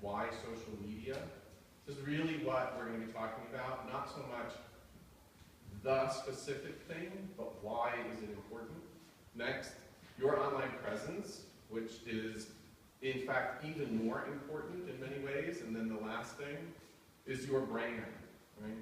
why social media. This is really what we're going to be talking about, not so much the specific thing, but why is it important. Next, your online presence, which is in fact even more important in many ways. And then the last thing is your brand, right?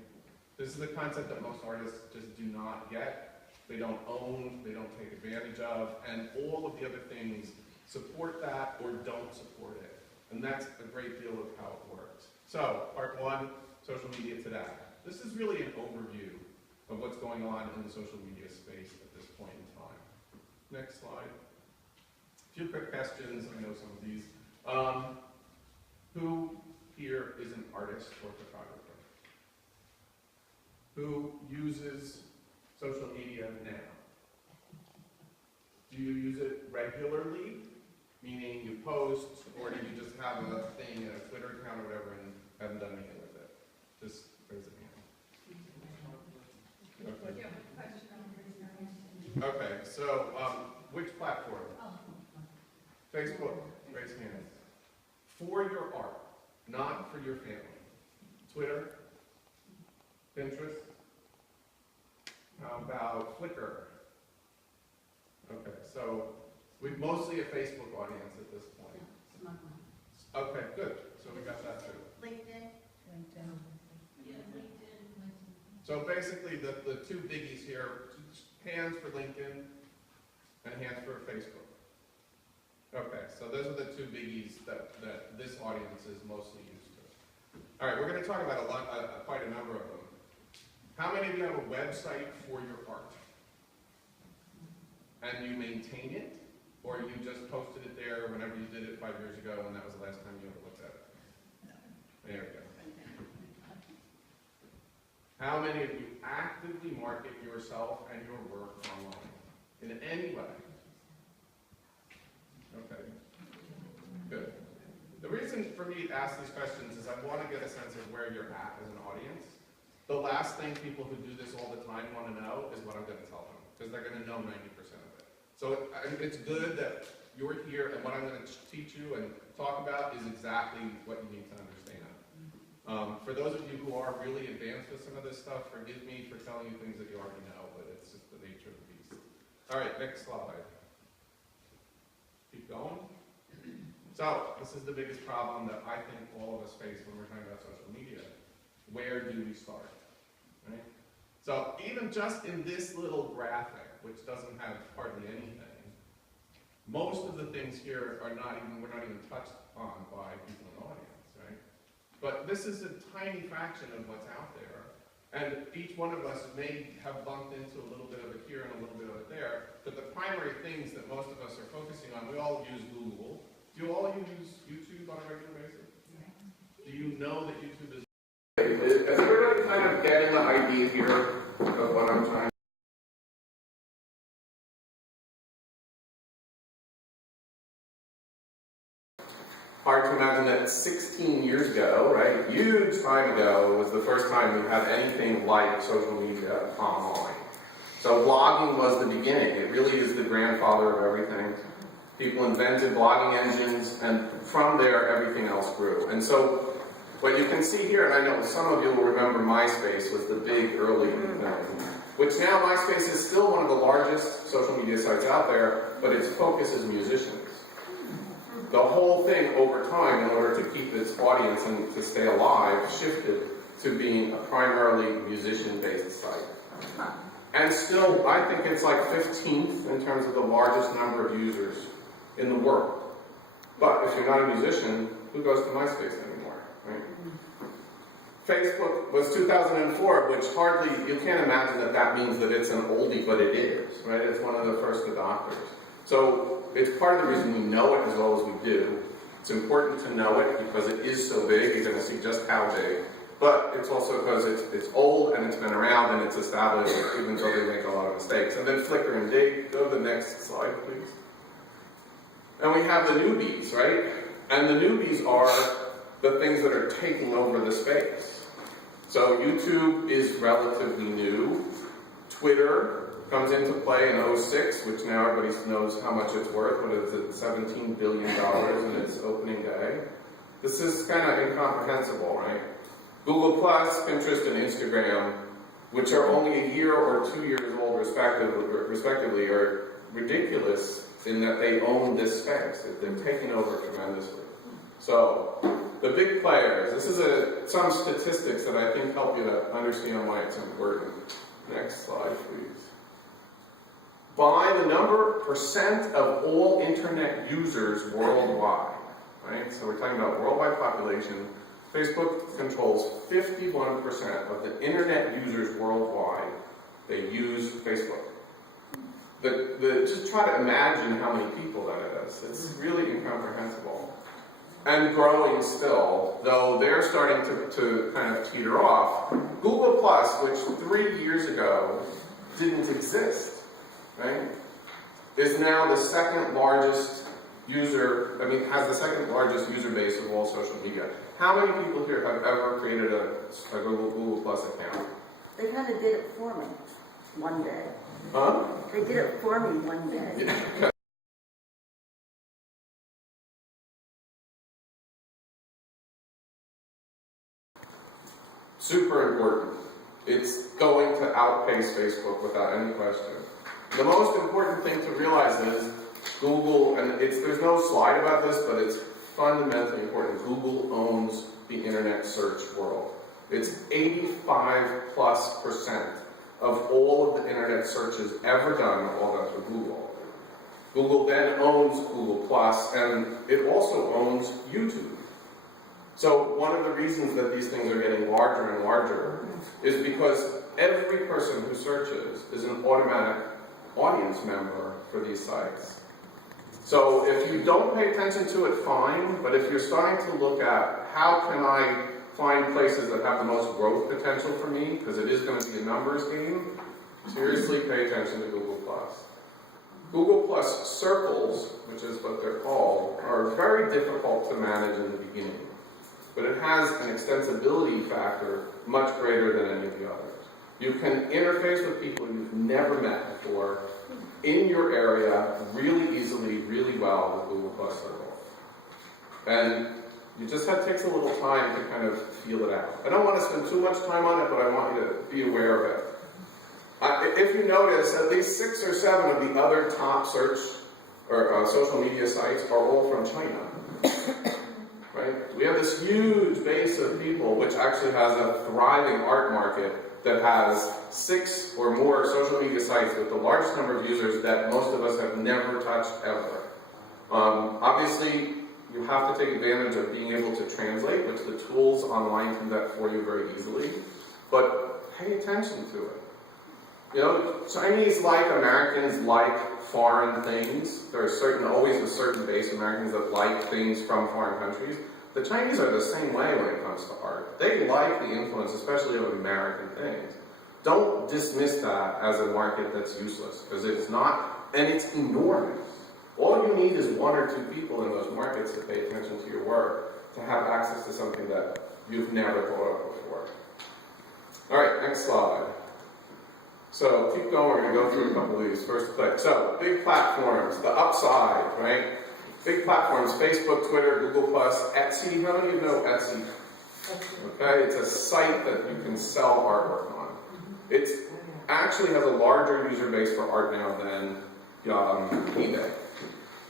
This is the concept that most artists just do not get. They don't own, they don't take advantage of, and all of the other things support that or don't support it. And that's a great deal of how it works. So, part one, social media today. This is really an overview of what's going on in the social media space at this point in time. Next slide. A few quick questions, I know some of these. Who here is an artist or photographer? Who uses social media now? Do you use it regularly? Meaning you post, or do you just have a thing, a Twitter account or whatever, and haven't done anything with it? Just raise a hand. Okay. Okay, so which platform? Facebook, raise hands. For your art, not for your family. Twitter? Pinterest? How about Flickr? Okay, so we're mostly a Facebook audience at this point. Okay, good. So we got that too. LinkedIn. Yeah, LinkedIn. So basically the two biggies here, hands for LinkedIn and hands for Facebook. Okay, so those are the two biggies that this audience is mostly used to. All right, we're going to talk about quite a number of them. How many of you have a website for your art? And you maintain it? Or you just posted it there whenever you did it 5 years ago and that was the last time you ever looked at it? There we go. How many of you actively market yourself and your work online? In any way? Okay. Good. The reason for me to ask these questions is I want to get a sense of where you're at as an audience. The last thing people who do this all the time want to know is what I'm going to tell them, because they're going to know 90% of it. So it's good that you're here, and what I'm going to teach you and talk about is exactly what you need to understand. For those of you who are really advanced with some of this stuff, forgive me for telling you things that you already know, but it's just the nature of the beast. All right, next slide. Keep going. So, this is the biggest problem that I think all of us face when we're talking about social media. Where do we start? Right? So, even just in this little graphic, which doesn't have hardly anything, most of the things here are we're not even touched on by people in the audience, right? But this is a tiny fraction of what's out there. And each one of us may have bumped into a little bit of it here and a little bit of it there. But the primary things that most of us are focusing on, we all use Google. Do you all use YouTube on a regular basis? Do you know that YouTube is... Is everybody kind of getting the idea here of what I'm trying to... Hard to imagine that 16 years ago, right, a huge time ago, was the first time we had anything like social media online. So blogging was the beginning. It really is the grandfather of everything. People invented blogging engines, and from there, everything else grew. And so what you can see here, and I know some of you will remember MySpace was the big early thing, which now MySpace is still one of the largest social media sites out there, but its focus is musicians. The whole thing over time, in order to keep its audience and to stay alive, shifted to being a primarily musician-based site. And still, I think it's like 15th in terms of the largest number of users in the world. But if you're not a musician, who goes to MySpace anymore, right? Facebook was 2004, which hardly, you can't imagine that that means that it's an oldie, but it is, right? It's one of the first adopters. So it's part of the reason we know it as well as we do. It's important to know it because it is so big. You're going to see just how big. But it's also because it's old and it's been around and it's established, even though they make a lot of mistakes. And then Flickr and Dig. Go to the next slide, please. And we have the newbies, right? And the newbies are the things that are taking over the space. So YouTube is relatively new. Twitter comes into play in 06, which now everybody knows how much it's worth. What is it, $17 billion in its opening day. This is kind of incomprehensible, right? Google Plus, Pinterest, and Instagram, which are only a year or 2 years old respectively, are ridiculous in that they own this space. They've taken over tremendously. So, the big players, this is some statistics that I think help you to understand why it's important. Next slide, please. By the percent of all internet users worldwide, right? So we're talking about worldwide population. Facebook controls 51% of the internet users worldwide. They use Facebook. Just try to imagine how many people that is. It's really incomprehensible. And growing still, though they're starting to kind of teeter off. Google Plus, which 3 years ago didn't exist, right, is now the second largest user, has the second largest user base of all social media. How many people here have ever created a Google Plus account? They kind of did it for me one day. Huh? They did it for me one day. Yeah. Super important. It's going to outpace Facebook without any question. The most important thing to realize is Google, and there's no slide about this, but it's fundamentally important. Google owns the internet search world. It's 85+% of all of the internet searches ever done all done through Google. Google then owns Google Plus, and it also owns YouTube. So one of the reasons that these things are getting larger and larger is because every person who searches is an automatic audience member for these sites. So if you don't pay attention to it, fine, but if you're starting to look at how can I find places that have the most growth potential for me, because it is going to be a numbers game, seriously pay attention to Google Plus. Google Plus circles, which is what they're called, are very difficult to manage in the beginning, but it has an extensibility factor much greater than any of the others. You can interface with people you've never met before in your area really easily, really well with Google Plus Circle. And it takes a little time to kind of feel it out. I don't want to spend too much time on it, but I want you to be aware of it. If you notice, at least 6 or 7 of the other top search or social media sites are all from China. Right? We have this huge base of people which actually has a thriving art market that has 6 or more social media sites with the largest number of users that most of us have never touched ever. Obviously, you have to take advantage of being able to translate, which the tools online can do that for you very easily, but pay attention to it. You know, Chinese like Americans like foreign things. There are always a certain base of Americans that like things from foreign countries. The Chinese are the same way when it comes to art. They like the influence, especially of American things. Don't dismiss that as a market that's useless, because it's not, and it's enormous. All you need is 1 or 2 people in those markets to pay attention to your work, to have access to something that you've never thought of before. All right, next slide. So keep going, we're going to go through a couple of these. First click. So, big platforms, the upside, right? Big platforms, Facebook, Twitter, Google+, Etsy. How many of you know Etsy? Okay, it's a site that you can sell artwork on. It actually has a larger user base for art now than eBay.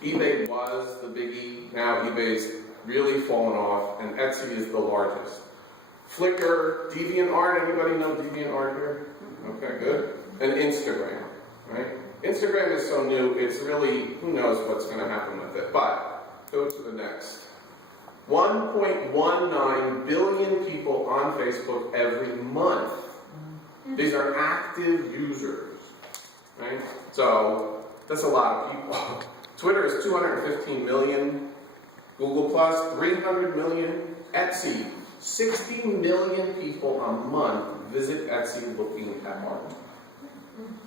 eBay was the biggie, now eBay's really fallen off, and Etsy is the largest. Flickr, DeviantArt, anybody know DeviantArt here? Okay, good. And Instagram, right? Instagram is so new, it's really, who knows what's going to happen with it. But, go to the next. 1.19 billion people on Facebook every month. These are active users, right? So, that's a lot of people. Twitter is 215 million. Google Plus, 300 million. Etsy, 60 million people a month visit Etsy looking at art.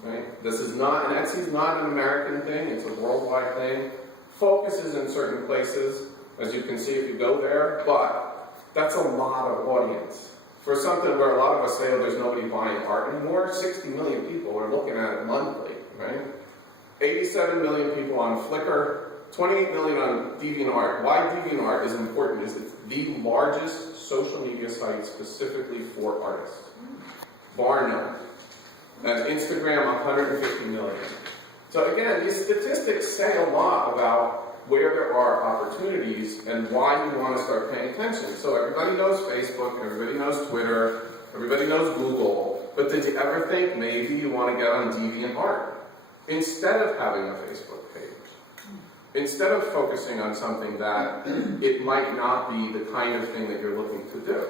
Right? This is not, and Etsy is not an American thing, it's a worldwide thing. Focuses in certain places, as you can see if you go there, but that's a lot of audience. For something where a lot of us say, oh, there's nobody buying art anymore, 60 million people are looking at it monthly, right? 87 million people on Flickr, 28 million on DeviantArt. Why DeviantArt is important is it's the largest social media site specifically for artists. Bar none. And Instagram, 150 million. So again, these statistics say a lot about where there are opportunities and why you want to start paying attention. So everybody knows Facebook, everybody knows Twitter, everybody knows Google, but did you ever think maybe you want to get on DeviantArt instead of having a Facebook page? Instead of focusing on something that it might not be the kind of thing that you're looking to do.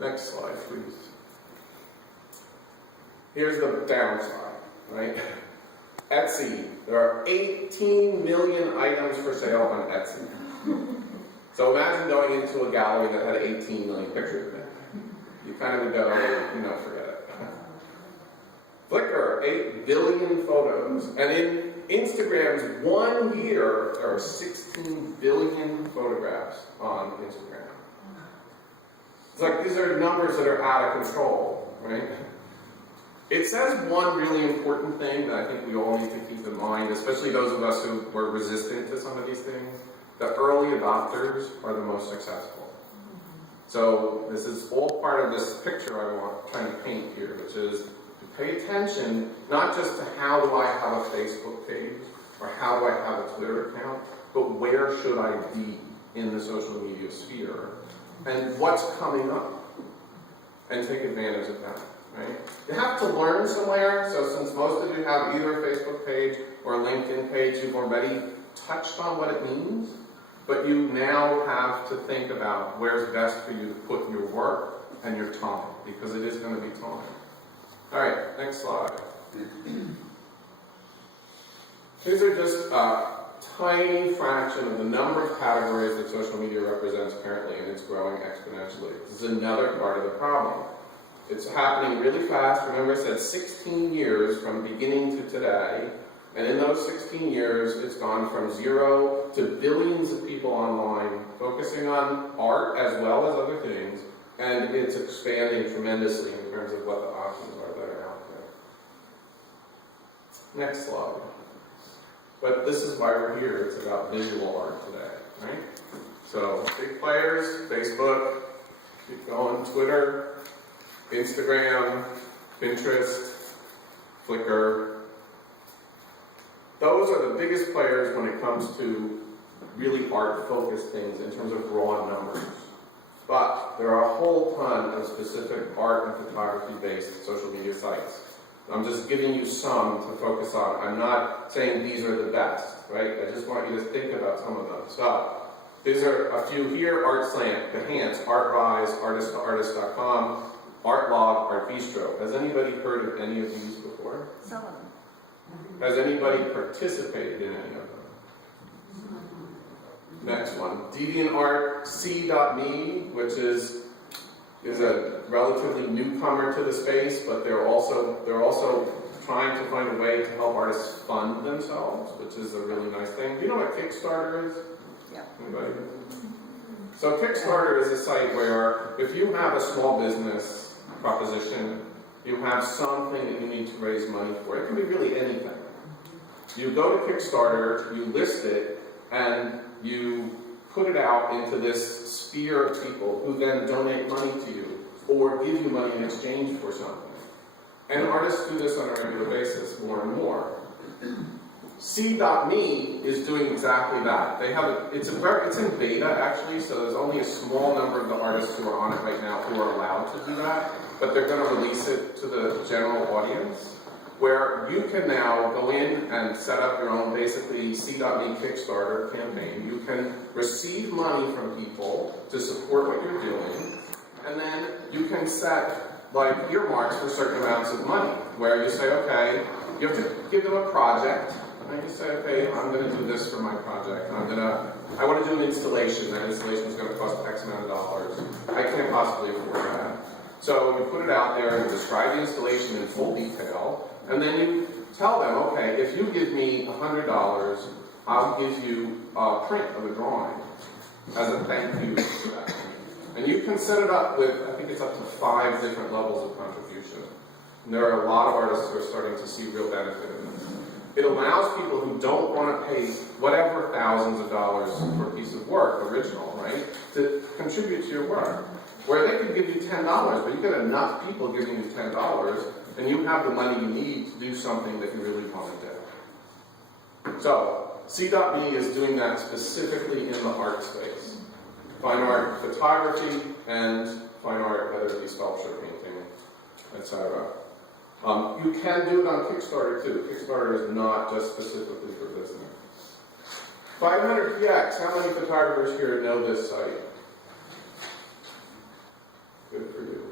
Next slide, please. Here's the downside, right? Etsy. There are 18 million items for sale on Etsy. So imagine going into a gallery that had 18 million pictures in it. You kind of would go, forget it. Flickr, 8 billion photos. And in Instagram's 1 year, there are 16 billion photographs on Instagram. It's like these are numbers that are out of control, right? It says one really important thing that I think we all need to keep in mind, especially those of us who were resistant to some of these things. The early adopters are the most successful. So this is all part of this picture I want trying to paint here, which is to pay attention not just to how do I have a Facebook page or how do I have a Twitter account, but where should I be in the social media sphere and what's coming up, and take advantage of that. Right? You have to learn somewhere, so since most of you have either a Facebook page or a LinkedIn page, you've already touched on what it means, but you now have to think about where's best for you to put your work and your time, because it is going to be time. All right, next slide. These are just a tiny fraction of the number of categories that social media represents currently, and it's growing exponentially. This is another part of the problem. It's happening really fast. Remember, I said 16 years from beginning to today. And in those 16 years, it's gone from 0 to billions of people online, focusing on art as well as other things. And it's expanding tremendously in terms of what the options are that are out there. Next slide. But this is why we're here. It's about visual art today, right? So, big players, Facebook, keep going, Twitter, Instagram, Pinterest, Flickr. Those are the biggest players when it comes to really art-focused things in terms of raw numbers. But there are a whole ton of specific art and photography-based social media sites. I'm just giving you some to focus on. I'm not saying these are the best, right? I just want you to think about some of them. So, these are a few here: ArtSlant, Behance, ArtRise, Artist2Artist.com, Artlog, Artbistro. Has anybody heard of any of these before? Some of them. Has anybody participated in any of them? Next one, DeviantArt, C.me, which is a relatively newcomer to the space, but they're also trying to find a way to help artists fund themselves, which is a really nice thing. Do you know what Kickstarter is? Yeah. Anybody? So Kickstarter is a site where if you have a small business proposition, you have something that you need to raise money for. It can be really anything. You go to Kickstarter, you list it, and you put it out into this sphere of people who then donate money to you or give you money in exchange for something. And artists do this on a regular basis more and more. C.me is doing exactly that. They have it's in beta actually, so there's only a small number of the artists who are on it right now who are allowed to do that, but they're going to release it to the general audience, where you can now go in and set up your own, basically, C.me Kickstarter campaign. You can receive money from people to support what you're doing, and then you can set, like, earmarks for certain amounts of money, where you say, okay, you have to give them a project, and you say, okay, I'm going to do this for my project. I want to do an installation. That installation is going to cost X amount of dollars. I can't possibly afford that. So you put it out there and describe the installation in full detail, and then you tell them, okay, if you give me $100, I'll give you a print of a drawing as a thank you for that. And you can set it up with, I think it's up to 5 different levels of contribution. And there are a lot of artists who are starting to see real benefit in this. It allows people who don't want to pay whatever thousands of dollars for a piece of work, original, right, to contribute to your work. Where they could give you $10, but you get enough people giving you $10, and you have the money you need to do something that you really want to do. So, C.me is doing that specifically in the art space. Fine art photography and fine art, whether it be sculpture, painting, etc. You can do it on Kickstarter too. Kickstarter is not just specifically for business. 500px, how many photographers here know this site? Good for you.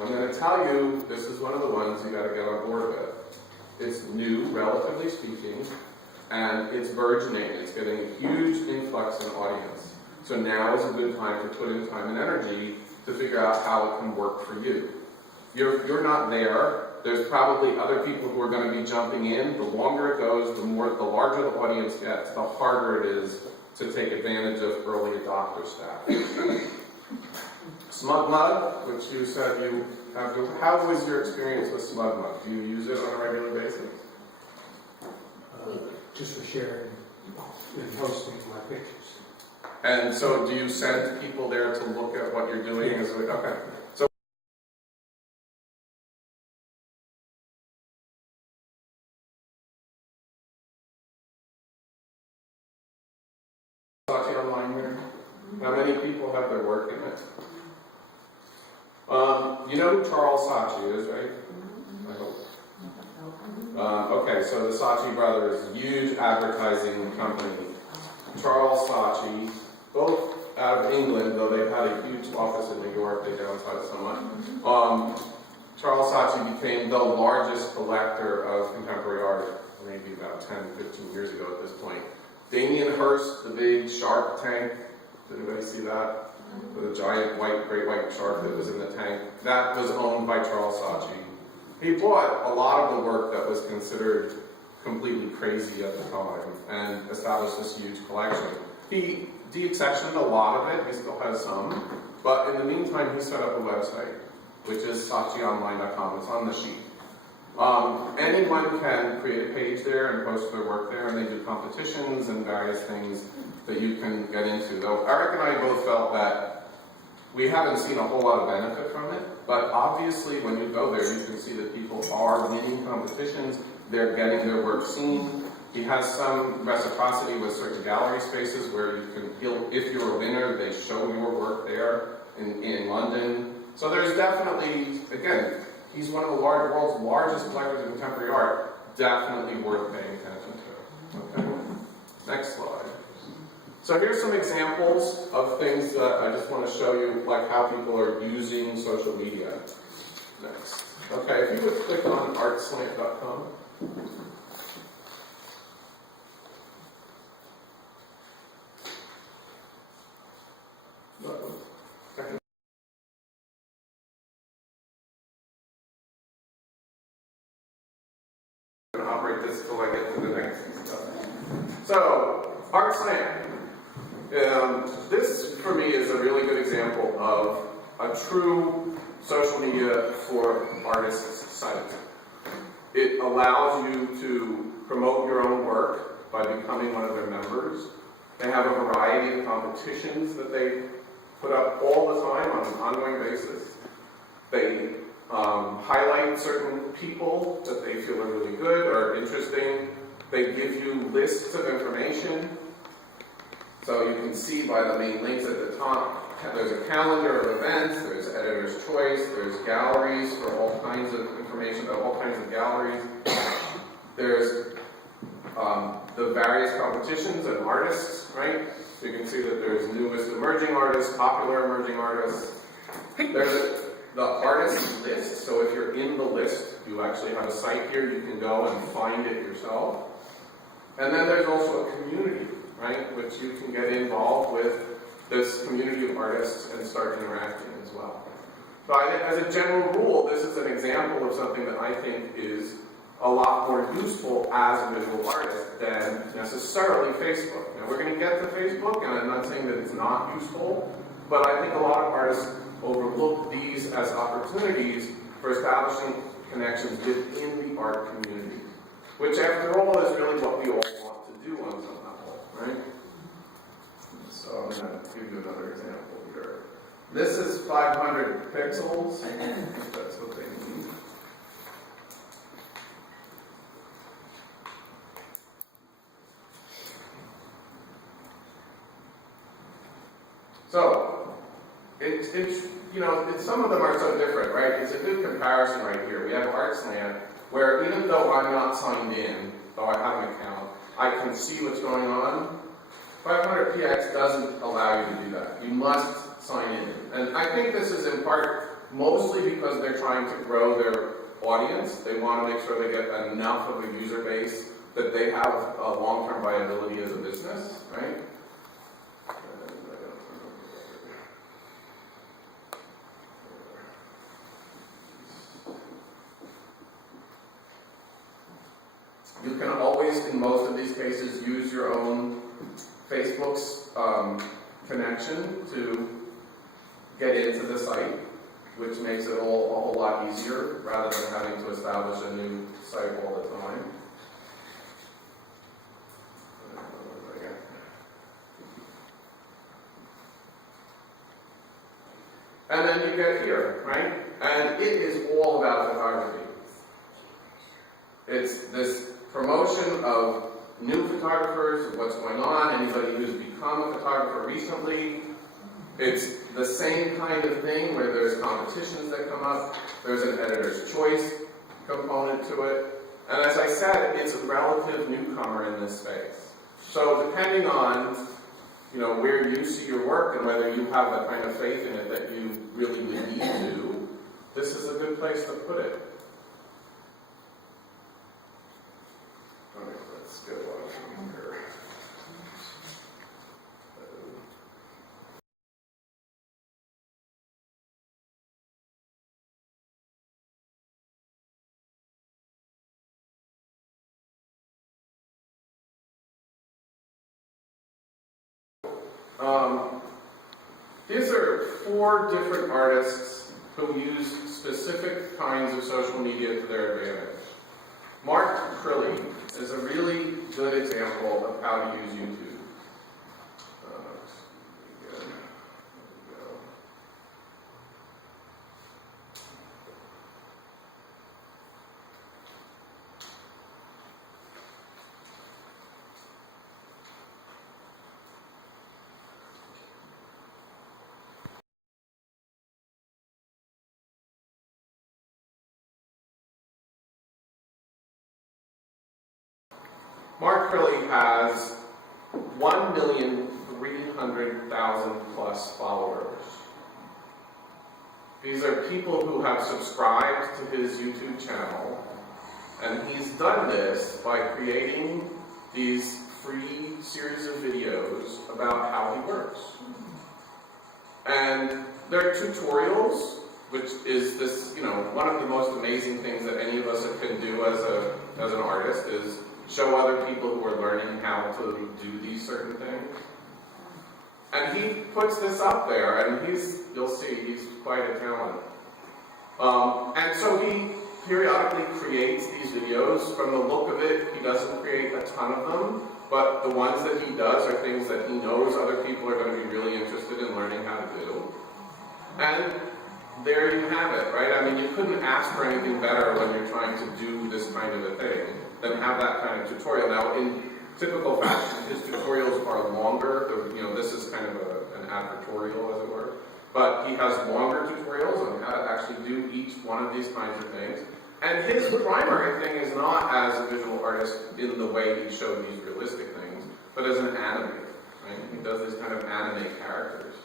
I'm going to tell you, this is one of the ones you got to get on board with. It's new, relatively speaking, and it's burgeoning. It's getting a huge influx in audience. So now is a good time to put in time and energy to figure out how it can work for you. You're not there. There's probably other people who are going to be jumping in. The longer it goes, the larger the audience gets, the harder it is to take advantage of early adopter staff. SmugMug, which you said you have, how was your experience with SmugMug? Do you use it on a regular basis? Just for sharing and posting my pictures. And so do you send people there to look at what you're doing? Yes. Okay. So online here? How many people have their work in it? You know who Charles Saatchi is, right? I hope. Okay, so the Saatchi brothers, huge advertising company. Charles Saatchi, both out of England, though they've had a huge office in New York, they downsized so much. Charles Saatchi became the largest collector of contemporary art, maybe about 10, 15 years ago at this point. Damien Hirst, the big shark tank, did anybody see that? The giant great white shark that was in the tank. That was owned by Charles Saatchi. He bought a lot of the work that was considered completely crazy at the time and established this huge collection. He deaccessioned a lot of it, he still has some, but in the meantime he set up a website, which is SaatchiOnline.com. It's on the sheet. Anyone can create a page there and post their work there, and they do competitions and various things that you can get into. Though Eric and I both felt that we haven't seen a whole lot of benefit from it, but obviously when you go there, you can see that people are winning competitions, they're getting their work seen. He has some reciprocity with certain gallery spaces where you can, if you're a winner, they show your work there in London. So there's definitely, again, he's one of the world's largest collectors of contemporary art, definitely worth paying attention to. Okay? Next slide. So here's some examples of things that I just want to show you, like how people are using social media. Next. Okay, if you would click on artslant.com. I'm going to operate this till I get to the next stuff. So, ArtSlant. This, for me, is a really good example of a true social media for artists site. It allows you to promote your own work by becoming one of their members. They have a variety of competitions that they put up all the time on an ongoing basis. They highlight certain people that they feel are really good or interesting. They give you lists of information. So you can see by the main links at the top, there's a calendar of events, there's editor's choice, there's galleries for all kinds of information about all kinds of galleries. There's the various competitions and artists, right? So you can see that there's newest emerging artists, popular emerging artists. There's the artist list, so if you're in the list, you actually have a site here, you can go and find it yourself. And then there's also a community, right, which you can get involved with this community of artists and start interacting as well. So as a general rule, this is an example of something that I think is a lot more useful as a visual artist than necessarily Facebook. Now we're going to get to Facebook, and I'm not saying that it's not useful, but I think a lot of artists overlook these as opportunities for establishing connections within the art community. which after all is really what we all want to do on some level, right? So I'm going to give you another example here. This is 500 pixels, if that's what they need. So, some of them are so different, right? It's a good comparison right here. We have ArtsLand, where even though I'm not signed in, though I have an account, I can see what's going on. 500px doesn't allow you to do that. You must sign in. And I think this is in part mostly because they're trying to grow their audience. They want to make sure they get enough of a user base that they have a long-term viability as a business, right? You can always, in most of these cases, use your own Facebook's connection to get into the site, which makes it all a whole lot easier rather than having to establish a new site all the time. And then you get here, right? And it is all about photography. It's this promotion of new photographers, of what's going on, anybody who's become a photographer recently. It's the same kind of thing where there's competitions that come up, there's an editor's choice component to it, and as I said, it's a relative newcomer in this space. So depending on where you see your work and whether you have the kind of faith in it that you really would need to, this is a good place to put it. Let's go on from here. These are 4 different artists who use specific kinds of social media to their advantage. Mark Crilly is a really good example of how to use YouTube. Mark Crilly has 1,300,000 plus followers. These are people who have subscribed to his YouTube channel, and he's done this by creating these free series of videos about how he works. And they're tutorials, which is this, one of the most amazing things that any of us can do as an artist is show other people who are learning how to do these certain things. And he puts this up there, and you'll see, he's quite a talent. And so he periodically creates these videos. From the look of it, he doesn't create a ton of them, but the ones that he does are things that he knows other people are going to be really interested in learning how to do. And there you have it, right? I mean, you couldn't ask for anything better when you're trying to do this kind of a thing than have that kind of tutorial. Now, in typical fashion, his tutorials are longer. This is kind of an advertorial, as it were. But he has longer tutorials on how to actually do each one of these kinds of things. And his primary thing is not as a visual artist in the way he showed these realistic things, but as an animator. Right? He does these kind of anime characters.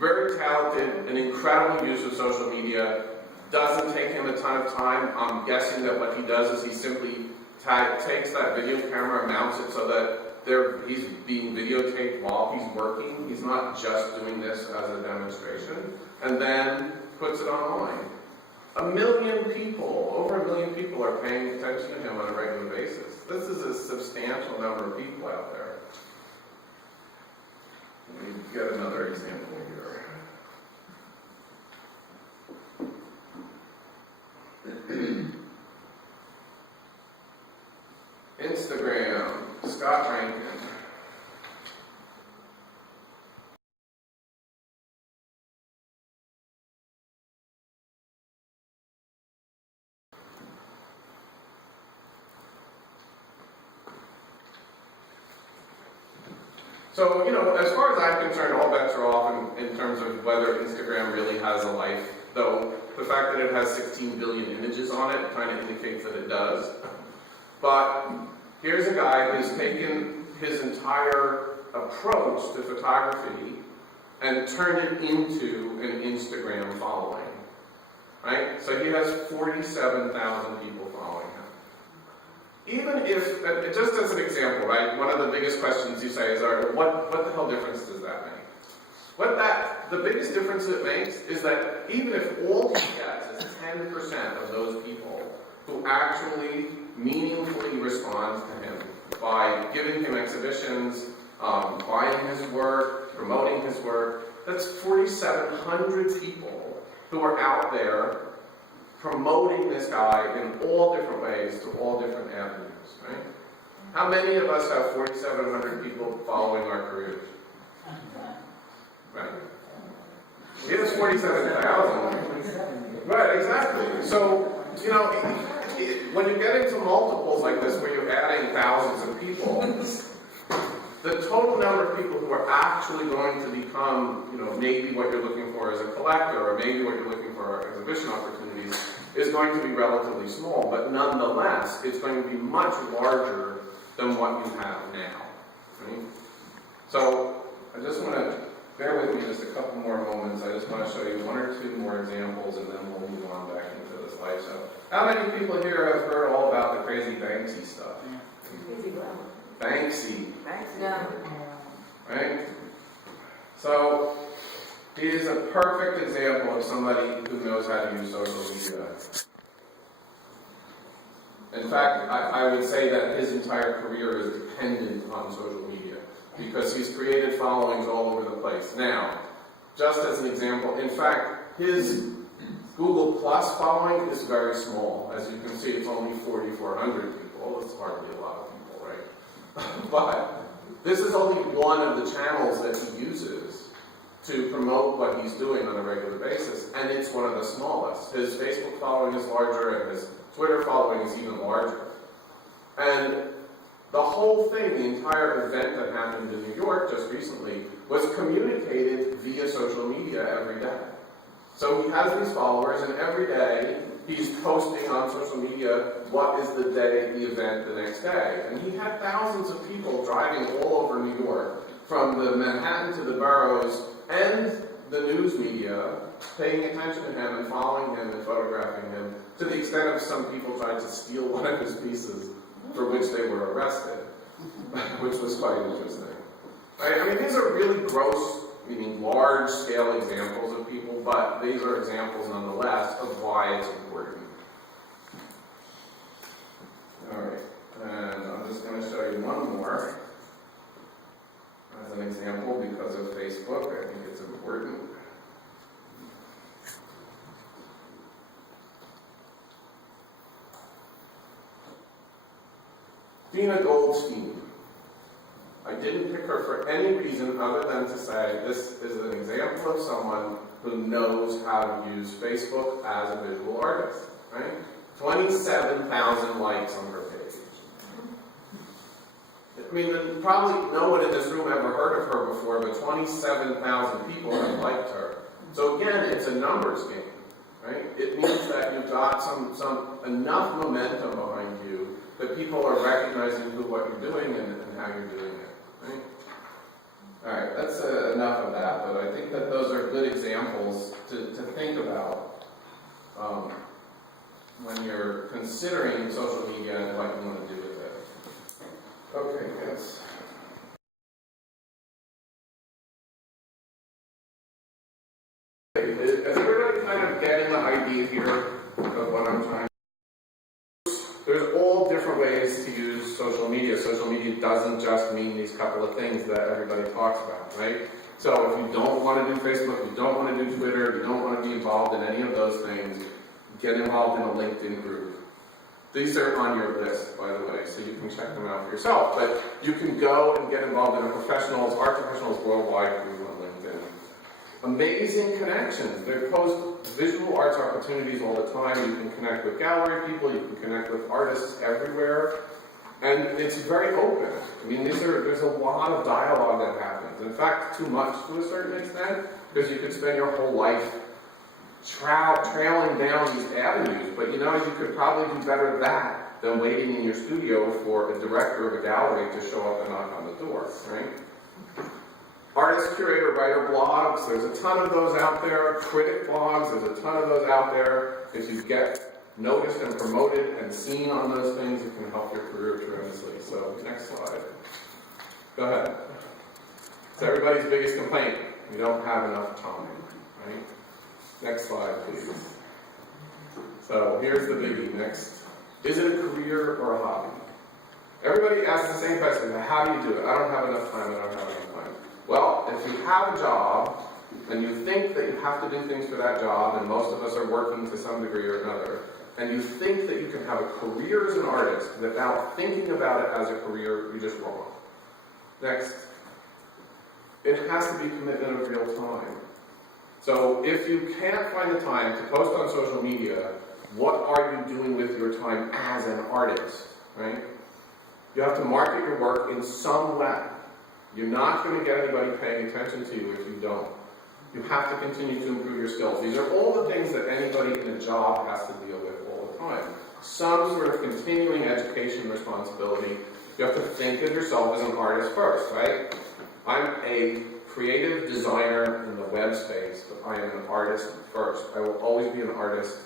Very talented, an incredible use of social media. Doesn't take him a ton of time. I'm guessing that what he does is he simply takes that video camera and mounts it so that he's being videotaped while he's working. He's not just doing this as a demonstration. And then puts it online. 1 million people, over 1 million people are paying attention to him on a regular basis. This is a substantial number of people out there. Let me get another example here. Instagram, Scott Rankin. So, as far as I'm concerned, all bets are off in terms of whether Instagram really has a life, though the fact that it has 16 billion images on it kind of indicates that it does. But here's a guy who's taken his entire approach to photography and turned it into an Instagram following, right? So he has 47,000 people following him. Even if, just as an example, right, one of the biggest questions you say is, what the hell difference does that make? The biggest difference it makes is that even if all he gets is 10% of those people who actually meaningfully respond to him by giving him exhibitions, buying his work, promoting his work, that's 4,700 people who are out there promoting this guy in all different ways to all different avenues, right? How many of us have 4,700 people following our careers? Right? He has 47,000. Right, exactly. So, when you get into multiples like this, where you're adding thousands of people, the total number of people who are actually going to become, maybe what you're looking for as a collector, or maybe what you're looking for exhibition opportunities, is going to be relatively small. But nonetheless, it's going to be much larger than what you have now. Right? So, I just want to bear with me just a couple more moments. I just want to show you one or two more examples, and then we'll move on back into the slideshow. How many people here have heard all about the crazy Banksy stuff? Banksy. No. Right? So, he is a perfect example of somebody who knows how to use social media. In fact, I would say that his entire career is dependent on social media, because he's created followings all over the place. Now, just as an example, in fact, his Google Plus following is very small. As you can see, it's only 4,400 people. It's hardly a lot of people, right? But this is only one of the channels that he uses to promote what he's doing on a regular basis, and it's one of the smallest. His Facebook following is larger, and his Twitter following is even larger. And the whole thing, the entire event that happened in New York just recently, was communicated via social media every day. So he has these followers, and every day he's posting on social media what is the day, the event, the next day. And he had thousands of people driving all over New York, from the Manhattan to the boroughs, and the news media, paying attention to him and following him and photographing him, to the extent of some people tried to steal one of his pieces, for which they were arrested, which was quite interesting. Right? I mean, these are really gross, meaning large-scale examples of people, but these are examples nonetheless of why it's important. All right, and I'm just going to show you one more as an example because of Facebook. I think it's important. Dina Goldstein. I didn't pick her for any reason other than to say this is an example of someone who knows how to use Facebook as a visual artist, right? 27,000 likes on her page. I mean, probably no one in this room ever heard of her before, but 27,000 people have liked her. So again, it's a numbers game, right? It means that you've got some enough momentum behind you that people are recognizing what you're doing and how you're doing it, right? All right, that's enough of that, but I think that those are good examples to think about when you're considering social media and what you want to do with it. Okay, yes. Is everybody kind of getting the idea here of what I'm trying to do? There's all different ways to use social media. Social media doesn't just mean these couple of things that everybody talks about, right? So if you don't want to do Facebook, you don't want to do Twitter, you don't want to be involved in any of those things, get involved in a LinkedIn group. These are on your list, by the way, so you can check them out for yourself. But you can go and get involved in art professionals worldwide group on LinkedIn. Amazing connections. They post visual arts opportunities all the time. You can connect with gallery people, you can connect with artists everywhere. And it's very open. I mean, there's a lot of dialogue that happens. In fact, too much to a certain extent, because you could spend your whole life trailing down these avenues, but you know, you could probably do better at that than waiting in your studio for a director of a gallery to show up and knock on the door, right? Artist, curator, writer blogs, there's a ton of those out there. Critic blogs, there's a ton of those out there. If you get noticed and promoted and seen on those things, it can help your career tremendously. So, next slide. Go ahead. It's everybody's biggest complaint. We don't have enough time, right? Next slide, please. So, here's the biggie. Next. Is it a career or a hobby? Everybody asks the same question. How do you do it? I don't have enough time. I don't have enough time. Well, if you have a job, and you think that you have to do things for that job, and most of us are working to some degree or another, and you think that you can have a career as an artist without thinking about it as a career, you're just wrong. Next. It has to be commitment of real time. So if you can't find the time to post on social media, what are you doing with your time as an artist, right? You have to market your work in some way. You're not going to get anybody paying attention to you if you don't. You have to continue to improve your skills. These are all the things that anybody in a job has to deal with all the time. Some sort of continuing education responsibility. You have to think of yourself as an artist first, right? I'm a creative designer in the web space, but I am an artist first. I will always be an artist,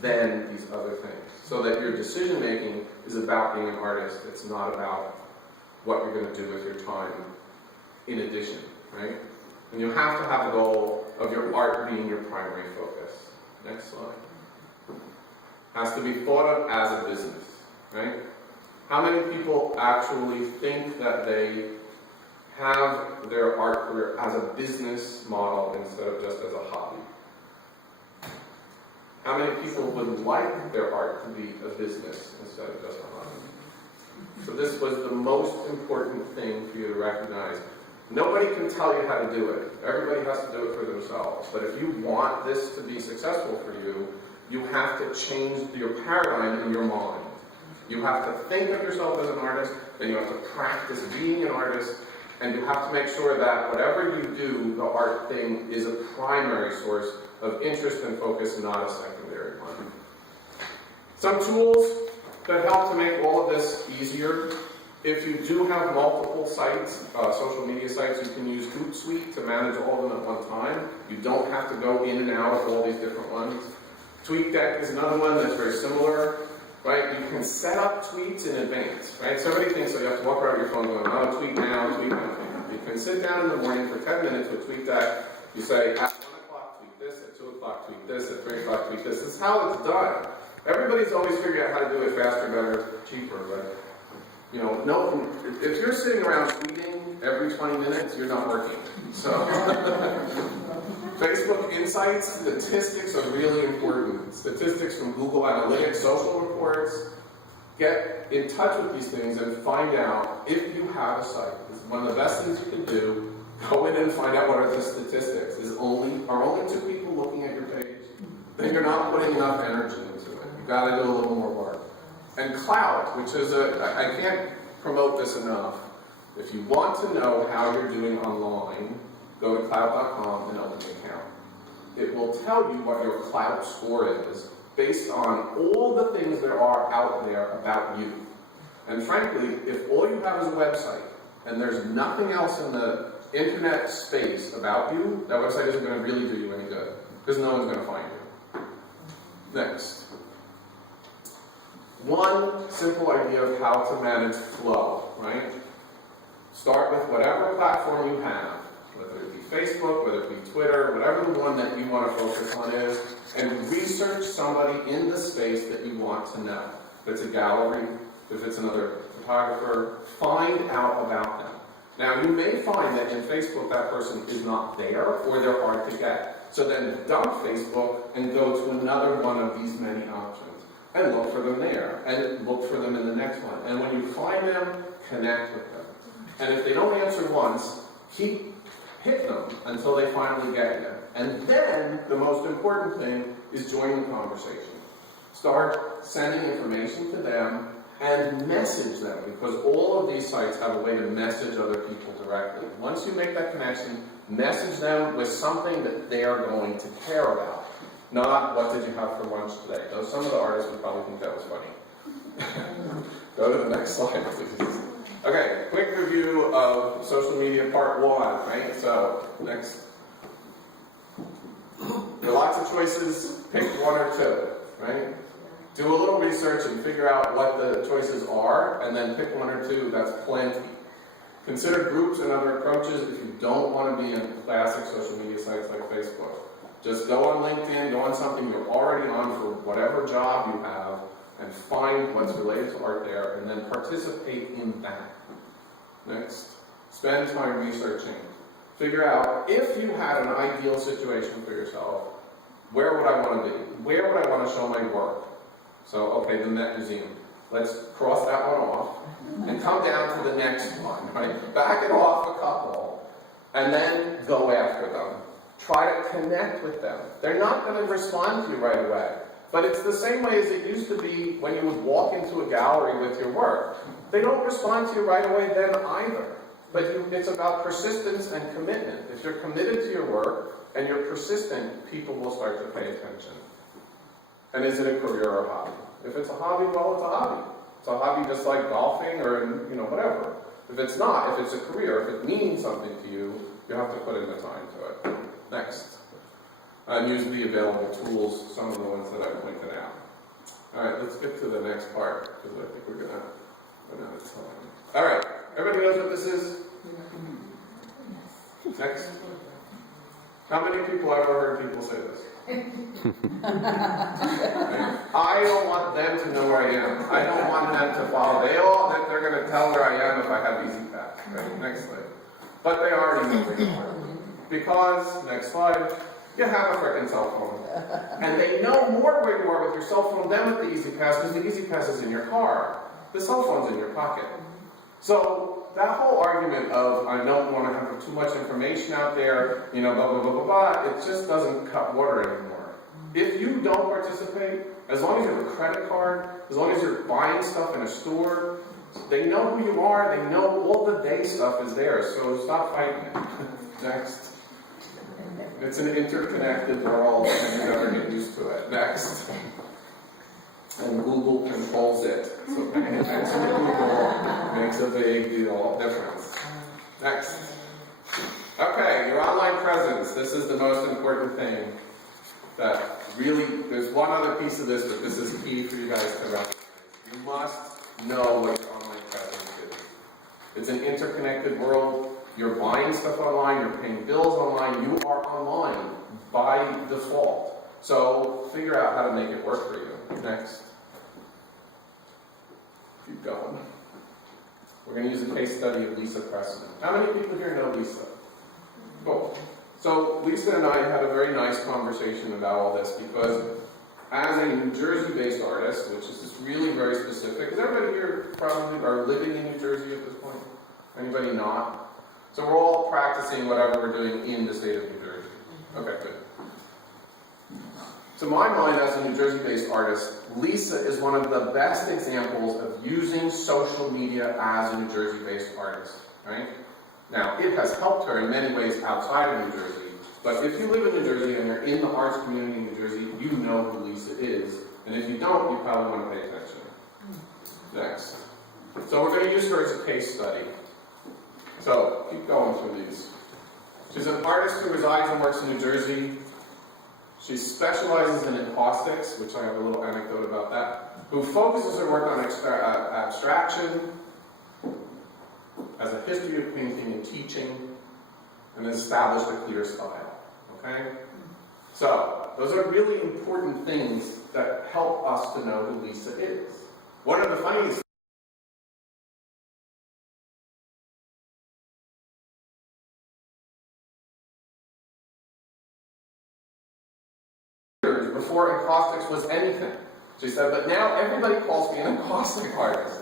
then these other things. So that your decision making is about being an artist. It's not about what you're going to do with your time in addition, right? And you have to have a goal of your art being your primary focus. Next slide. Has to be thought of as a business, right? How many people actually think that they have their art career as a business model instead of just as a hobby? How many people would like their art to be a business instead of just a hobby? So this was the most important thing for you to recognize. Nobody can tell you how to do it. Everybody has to do it for themselves. But if you want this to be successful for you, you have to change your paradigm in your mind. You have to think of yourself as an artist, then you have to practice being an artist, and you have to make sure that whatever you do, the art thing is a primary source of interest and focus, not a secondary one. Some tools that help to make all of this easier. If you do have multiple sites, social media sites, you can use Hootsuite to manage all of them at one time. You don't have to go in and out of all these different ones. TweetDeck is another one that's very similar, right? You can set up tweets in advance, right? Somebody thinks that you have to walk around your phone going, oh, tweet now, tweet now. You can sit down in the morning for 10 minutes with TweetDeck. You say, at 1 o'clock, tweet this, at 2 o'clock, tweet this, at 3 o'clock, tweet this. This is how it's done. Everybody's always figured out how to do it faster, better, cheaper, but you know, no, if you're sitting around tweeting every 20 minutes, you're not working. So, Facebook Insights, statistics are really important. Statistics from Google Analytics, social reports. Get in touch with these things and find out if you have a site. It's one of the best things you can do. Go in and find out what are the statistics. Are only 2 people looking at your page? Then you're not putting enough energy into it. You've got to do a little more work. And cloud, which is I can't promote this enough. If you want to know how you're doing online, go to cloud.com and open an account. It will tell you what your cloud score is based on all the things there are out there about you. And frankly, if all you have is a website and there's nothing else in the internet space about you, that website isn't going to really do you any good because no one's going to find you. Next. One simple idea of how to manage flow, right? Start with whatever platform you have, whether it be Facebook, whether it be Twitter, whatever the one that you want to focus on is, and research somebody in the space that you want to know. If it's a gallery, if it's another photographer, find out about them. Now, you may find that in Facebook that person is not there, or they're hard to get. So then dump Facebook and go to another one of these many options. and look for them there, and look for them in the next one. And when you find them, connect with them. And if they don't answer once, keep hitting them until they finally get you. And then, the most important thing is join the conversation. Start sending information to them and message them, because all of these sites have a way to message other people directly. Once you make that connection, message them with something that they're going to care about. Not, what did you have for lunch today? Though some of the artists would probably think that was funny. Go to the next slide, please. Okay, quick review of social media part 1, right? So, next. There are lots of choices, pick 1 or 2, right? Do a little research and figure out what the choices are, and then pick 1 or 2, that's plenty. Consider groups and other approaches if you don't want to be in classic social media sites like Facebook. Just go on LinkedIn, go on something you're already on for whatever job you have, and find what's related to art there, and then participate in that. Next, spend time researching. Figure out, if you had an ideal situation for yourself, where would I want to be? Where would I want to show my work? So, okay, the Met Museum. Let's cross that one off, and come down to the next one, right? Back it off a couple, and then go after them. Try to connect with them. They're not going to respond to you right away. But it's the same way as it used to be when you would walk into a gallery with your work. They don't respond to you right away then either. But it's about persistence and commitment. If you're committed to your work and you're persistent, people will start to pay attention. And is it a career or a hobby? If it's a hobby, well, it's a hobby. It's a hobby just like golfing or, whatever. If it's not, if it's a career, if it means something to you, you have to put in the time to it. Next. Use the available tools, some of the ones that I pointed out. Alright, let's get to the next part, because I think we're going to run out of time. Alright, everybody knows what this is? Next. How many people ever heard people say this? I don't want them to know where I am. I don't want them to follow. They're going to tell where I am if I have easy pass. Right? Next slide. But they already know where you are. Because, next slide, you have a freaking cell phone. And they know more where you are with your cell phone than with the Easy Pass, because the Easy Pass is in your car. The cell phone's in your pocket. So, that whole argument of, I don't want to have too much information out there, blah, blah, blah, blah, blah, it just doesn't cut water anymore. If you don't participate, as long as you have a credit card, as long as you're buying stuff in a store, they know who you are, they know all the day stuff is there, so stop fighting it. Next. It's an interconnected world, and you gotta get used to it. Next. And Google controls it. So paying attention to Google makes a big difference. Next. Okay, your online presence. This is the most important thing. That really, there's one other piece of this, but this is key for you guys to recognize. You must know what your online presence is. It's an interconnected world. You're buying stuff online, you're paying bills online, you are online by default. So figure out how to make it work for you. Next. Keep going. We're going to use a case study of Lisa Preston. How many people here know Lisa? Cool. So Lisa and I had a very nice conversation about all this because as a New Jersey-based artist, which is just really very specific, is everybody here probably are living in New Jersey at this point? Anybody not? So we're all practicing whatever we're doing in the state of New Jersey. Okay, good. To my mind, as a New Jersey-based artist, Lisa is one of the best examples of using social media as a New Jersey-based artist, right? Now, it has helped her in many ways outside of New Jersey, but if you live in New Jersey and you're in the arts community in New Jersey, you know who Lisa is, and if you don't, you probably want to pay attention. Next. So we're going to use her as a case study. So, keep going through these. She's an artist who resides and works in New Jersey. She specializes in acoustics, which I have a little anecdote about that, who focuses her work on abstraction, has a history of painting and teaching, and has established a clear style. Okay? So, those are really important things that help us to know who Lisa is. One of the funniest before acoustics was anything. She said, but now everybody calls me an encaustic artist.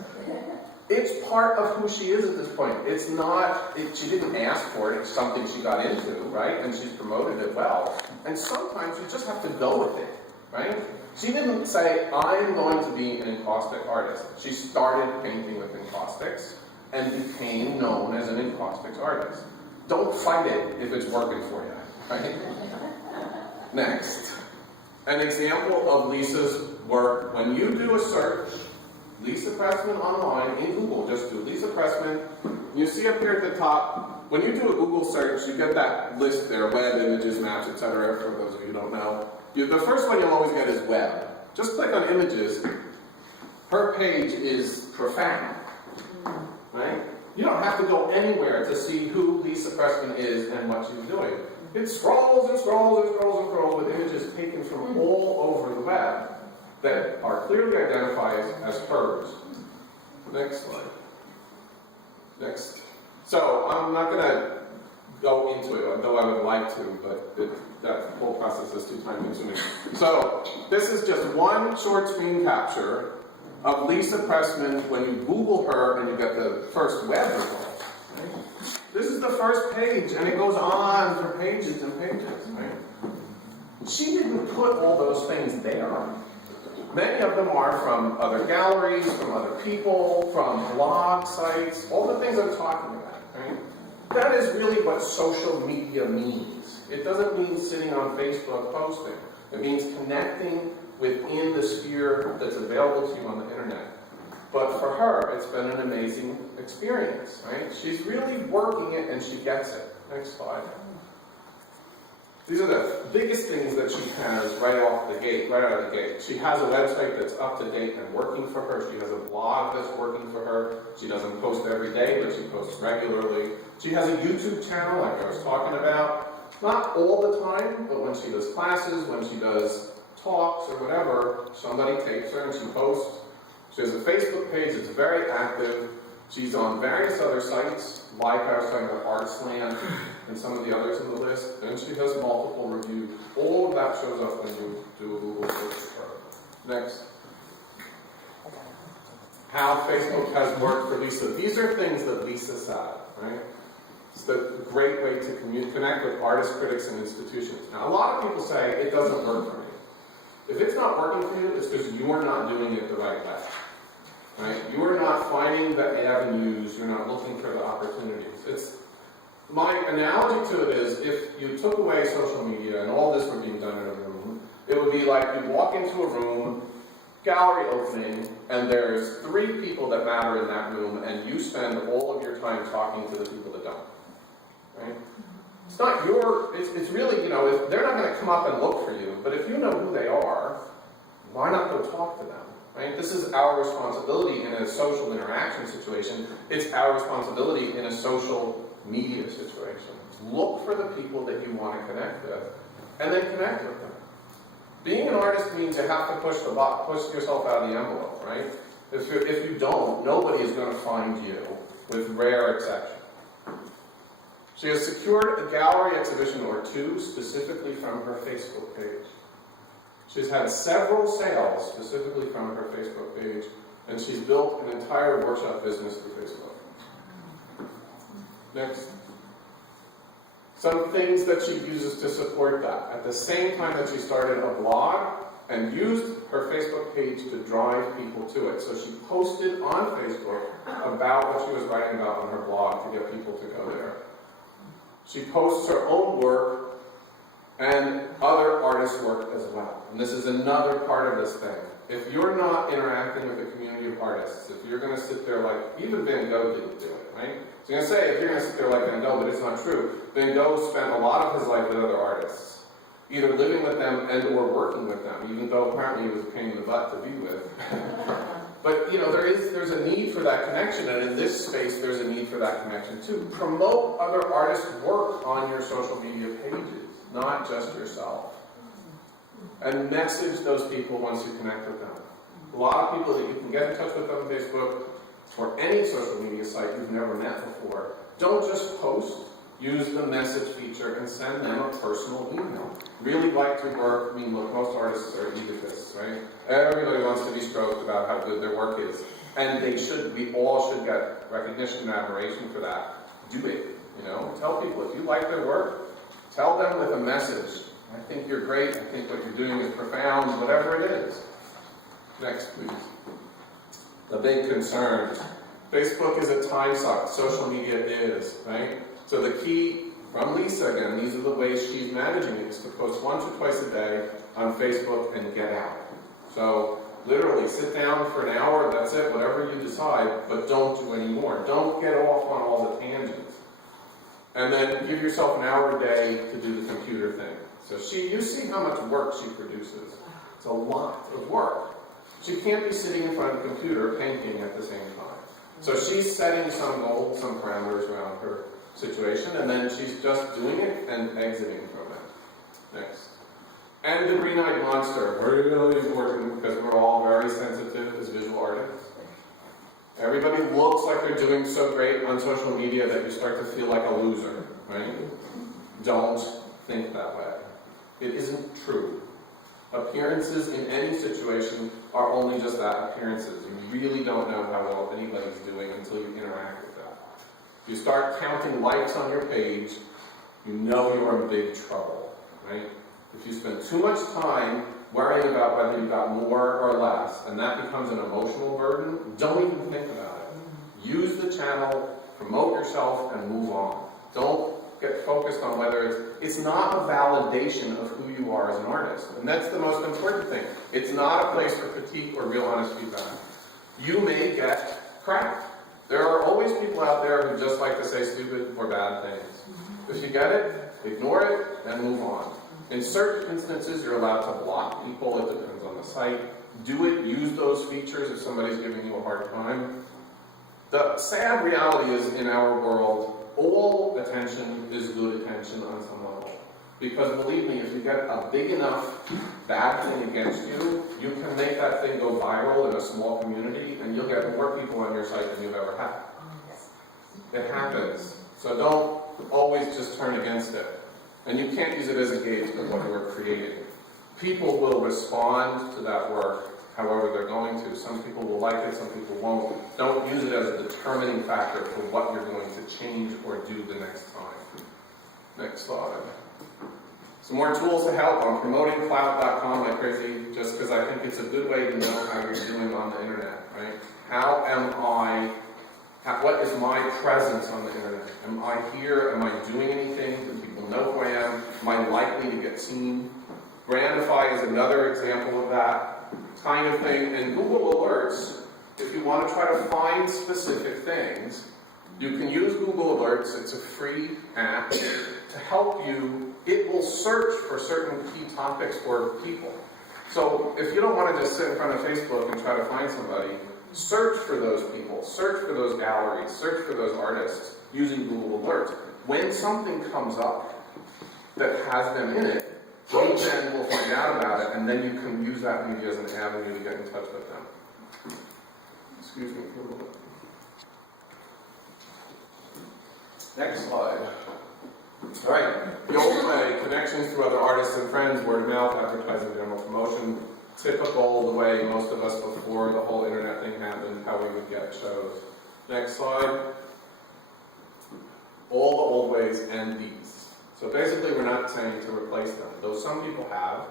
It's part of who she is at this point. It's not, she didn't ask for it, it's something she got into, right? And she's promoted it well. And sometimes you just have to go with it, right? She didn't say, I'm going to be an encaustic artist. She started painting with encaustics and became known as an encaustics artist. Don't fight it if it's working for you, right? Next. An example of Lisa's work. When you do a search, Lisa Pressman online in Google, just do Lisa Pressman. You see up here at the top, when you do a Google search, you get that list there, web, images, maps, etc. For those of you who don't know. The first one you'll always get is web. Just click on images. Her page is profound, right? You don't have to go anywhere to see who Lisa Pressman is and what she's doing. It scrolls and scrolls and scrolls and scrolls with images taken from all over the web that are clearly identified as hers. Next slide. Next. So I'm not going to go into it, though I would like to, but that whole process is too time consuming. So this is just one short screen capture of Lisa Pressman when you Google her and you get the first web result. Right? This is the first page, and it goes on for pages and pages. Right? She didn't put all those things there. Many of them are from other galleries, from other people, from blog sites, all the things I'm talking about. Right? That is really what social media means. It doesn't mean sitting on Facebook posting. It means connecting within the sphere that's available to you on the internet. But for her, it's been an amazing experience, right? She's really working it and she gets it. Next slide. These are the biggest things that she has right out of the gate. She has a website that's up to date and working for her. She has a blog that's working for her. She doesn't post every day, but she posts regularly. She has a YouTube channel, like I was talking about. Not all the time, but when she does classes, when she does talks or whatever, somebody takes her and she posts. She has a Facebook page that's very active. She's on various other sites, like I was talking about Artsland and some of the others in the list, and she has multiple reviews. All of that shows up when you do a Google search for her. Next. How Facebook has worked for Lisa. These are things that Lisa said, right? It's a great way to connect with artists, critics, and institutions. Now, a lot of people say, it doesn't work for me. If it's not working for you, it's because you are not doing it the right way. Right? You are not finding the avenues, you're not looking for the opportunities. My analogy to it is, if you took away social media and all this were being done in a room, it would be like you walk into a room, gallery opening, and there's 3 people that matter in that room, and you spend all of your time talking to the people that don't. Right? It's not it's really, if they're not going to come up and look for you, but if you know who they are, why not go talk to them? Right? This is our responsibility in a social interaction situation. It's our responsibility in a social media situation. Look for the people that you want to connect with, and then connect with them. Being an artist means you have to push yourself out of the envelope, right? If you don't, nobody is going to find you, with rare exception. She has secured a gallery exhibition or 2 specifically from her Facebook page. She's had several sales specifically from her Facebook page, and she's built an entire workshop business through Facebook. Next. Some things that she uses to support that. At the same time that she started a blog and used her Facebook page to drive people to it. So she posted on Facebook about what she was writing about on her blog to get people to go there. She posts her own work and other artists' work as well. And this is another part of this thing. If you're not interacting with a community of artists, if you're going to sit there like, even Van Gogh didn't do it, right? So you're going to say, if you're going to sit there like Van Gogh, but it's not true. Van Gogh spent a lot of his life with other artists, either living with them and or working with them, even though apparently he was a pain in the butt to be with. But there's a need for that connection, and in this space there's a need for that connection too. Promote other artists' work on your social media pages, not just yourself. And message those people once you connect with them. A lot of people that you can get in touch with on Facebook or any social media site you've never met before. Don't just post, use the message feature and send them a personal email. Really like to work, I mean, look, most artists are egotists, right? Everybody wants to be stroked about how good their work is. And they should, we all should get recognition and admiration for that. Do it, you know? Tell people, if you like their work, tell them with a message. I think you're great, I think what you're doing is profound, whatever it is. Next, please. The big concern. Facebook is a time suck, social media is, right? So the key, from Lisa again, these are the ways she's managing it, is to post once or twice a day on Facebook and get out. So literally sit down for an hour, that's it, whatever you decide, but don't do any more. Don't get off on all the tangents. And then give yourself an hour a day to do the computer thing. So you see how much work she produces. It's a lot of work. She can't be sitting in front of the computer painting at the same time. So she's setting some goals, some parameters around her situation, and then she's just doing it and exiting from it. Next. And the green-eyed monster, really important because we're all very sensitive as visual artists. Everybody looks like they're doing so great on social media that you start to feel like a loser, right? Don't think that way. It isn't true. Appearances in any situation are only just that, appearances. You really don't know how well anybody's doing until you interact with that. If you start counting likes on your page, you know you're in big trouble, right? If you spend too much time worrying about whether you got more or less, and that becomes an emotional burden, don't even think about it. Use the channel, promote yourself, and move on. Don't get focused on whether it's not a validation of who you are as an artist. And that's the most important thing. It's not a place for critique or real honest feedback. You may get crap. There are always people out there who just like to say stupid or bad things. If you get it, ignore it, and move on. In certain instances, you're allowed to block people. It depends on the site. Do it. Use those features if somebody's giving you a hard time. The sad reality is, in our world, all attention is good attention on some level. Because believe me, if you get a big enough bad thing against you, you can make that thing go viral in a small community, and you'll get more people on your site than you've ever had. It happens. So don't always just turn against it. And you can't use it as a gauge of what you are creating. People will respond to that work however they're going to. Some people will like it, some people won't. Don't use it as a determining factor for what you're going to change or do the next time. Next slide. Some more tools to help. I'm promoting cloud.com like crazy just because I think it's a good way to know how you're doing on the internet, right? What is my presence on the internet? Am I here? Am I doing anything? Do people know who I am? Am I likely to get seen? Brandify is another example of that kind of thing. And Google Alerts, if you want to try to find specific things, you can use Google Alerts. It's a free app to help you. It will search for certain key topics or people. So if you don't want to just sit in front of Facebook and try to find somebody, search for those people, search for those galleries, search for those artists using Google Alerts. When something comes up that has them in it, you then will find out about it, and then you can use that media as an avenue to get in touch with them. Excuse me for a little bit. Next slide. All right, the old way, connections through other artists and friends, word of mouth, advertising, general promotion. Typical the way most of us before the whole internet thing happened, how we would get shows. Next slide. All the old ways and these. So basically we're not saying to replace them, though some people have.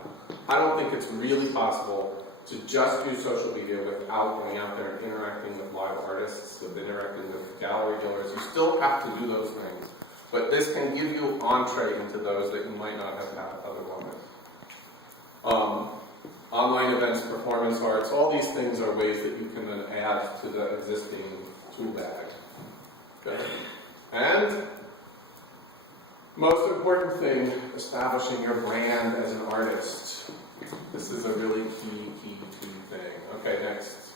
I don't think it's really possible to just use social media without going out there and interacting with live artists, with interacting with gallery dealers. You still have to do those things. But this can give you entree into those that you might not have had otherwise. Online events, performance arts, all these things are ways that you can then add to the existing tool bag. Okay. And most important thing, establishing your brand as an artist. This is a really key thing. Okay, next.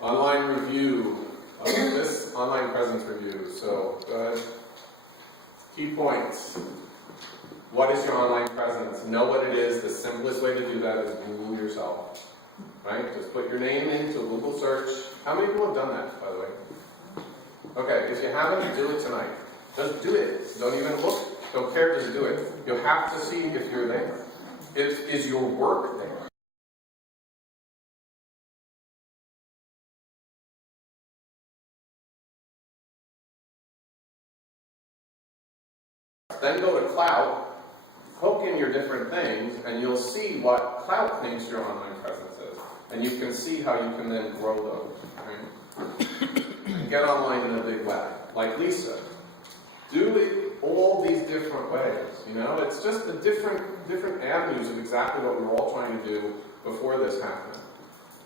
Online review. This online presence review. So, go ahead. Key points. What is your online presence? Know what it is. The simplest way to do that is Google yourself. Right? Just put your name into a Google search. How many people have done that, by the way? Okay, if you haven't, do it tonight. Just do it. Don't even look. Don't care, just do it. You have to see if you're there. Is your work there? Then go to Clout, hook in your different things, and you'll see what Clout thinks your online presence is. And you can see how you can then grow those. Right? And get online in a big way. Like Lisa. Do it all these different ways. You know, it's just the different avenues of exactly what we were all trying to do before this happened.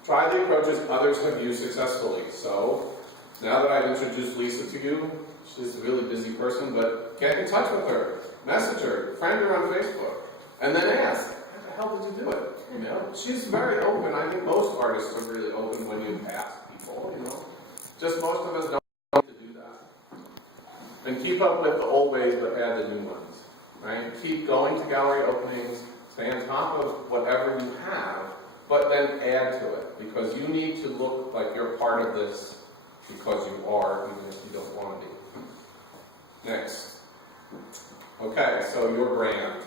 Try the approaches others have used successfully. So, now that I've introduced Lisa to you, she's a really busy person, but get in touch with her, message her, friend her on Facebook, and then ask, how the hell did you do it? You know, she's very open. I think most artists are really open when you ask people, you know. Just most of us don't know to do that. And keep up with the old ways, but add the new ones, right? Keep going to gallery openings, stay on top of whatever you have, but then add to it, because you need to look like you're part of this because you are, even if you don't want to be. Next. Okay, so your brand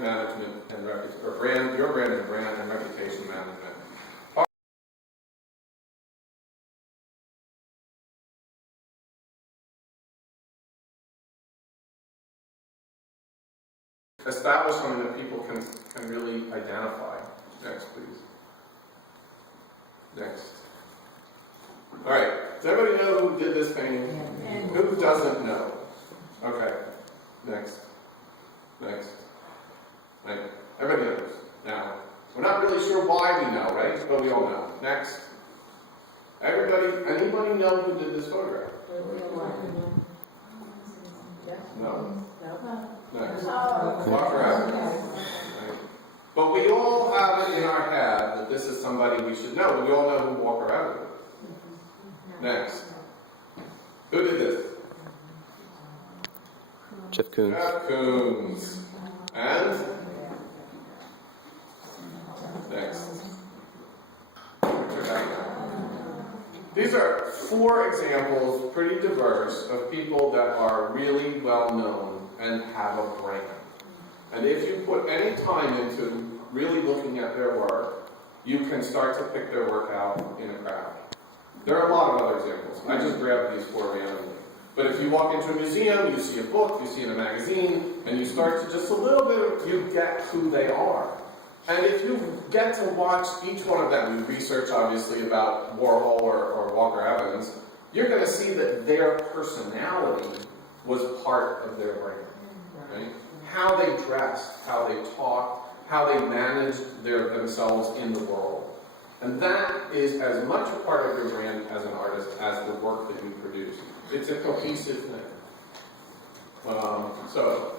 management and your brand and reputation management. Establish something that people can really identify. Next, please. Next. All right. Does everybody know who did this painting? Who doesn't know? Okay. Next. Next. Right. Everybody knows. Now, we're not really sure why we know, right? But we all know. Next. Anybody know who did this photograph? No. Next. Walk around. Right. But we all have it in our head that this is somebody we should know. We all know who Walker Avenue is. Next. Who did this? Jeff Koons. Jeff Koons. And? Next. These are 4 examples, pretty diverse, of people that are really well known and have a brand. And if you put any time into really looking at their work, you can start to pick their work out in a crowd. There are a lot of other examples. I just grabbed these 4 randomly. But if you walk into a museum, you see a book, you see in a magazine, and you start to just a little bit, you get who they are. And if you get to watch each one of them, you research obviously about Warhol or Walker Evans, you're going to see that their personality was part of their brand. Right? How they dressed, how they talked, how they managed themselves in the world. And that is as much a part of your brand as an artist as the work that you produce. It's a cohesive thing. So,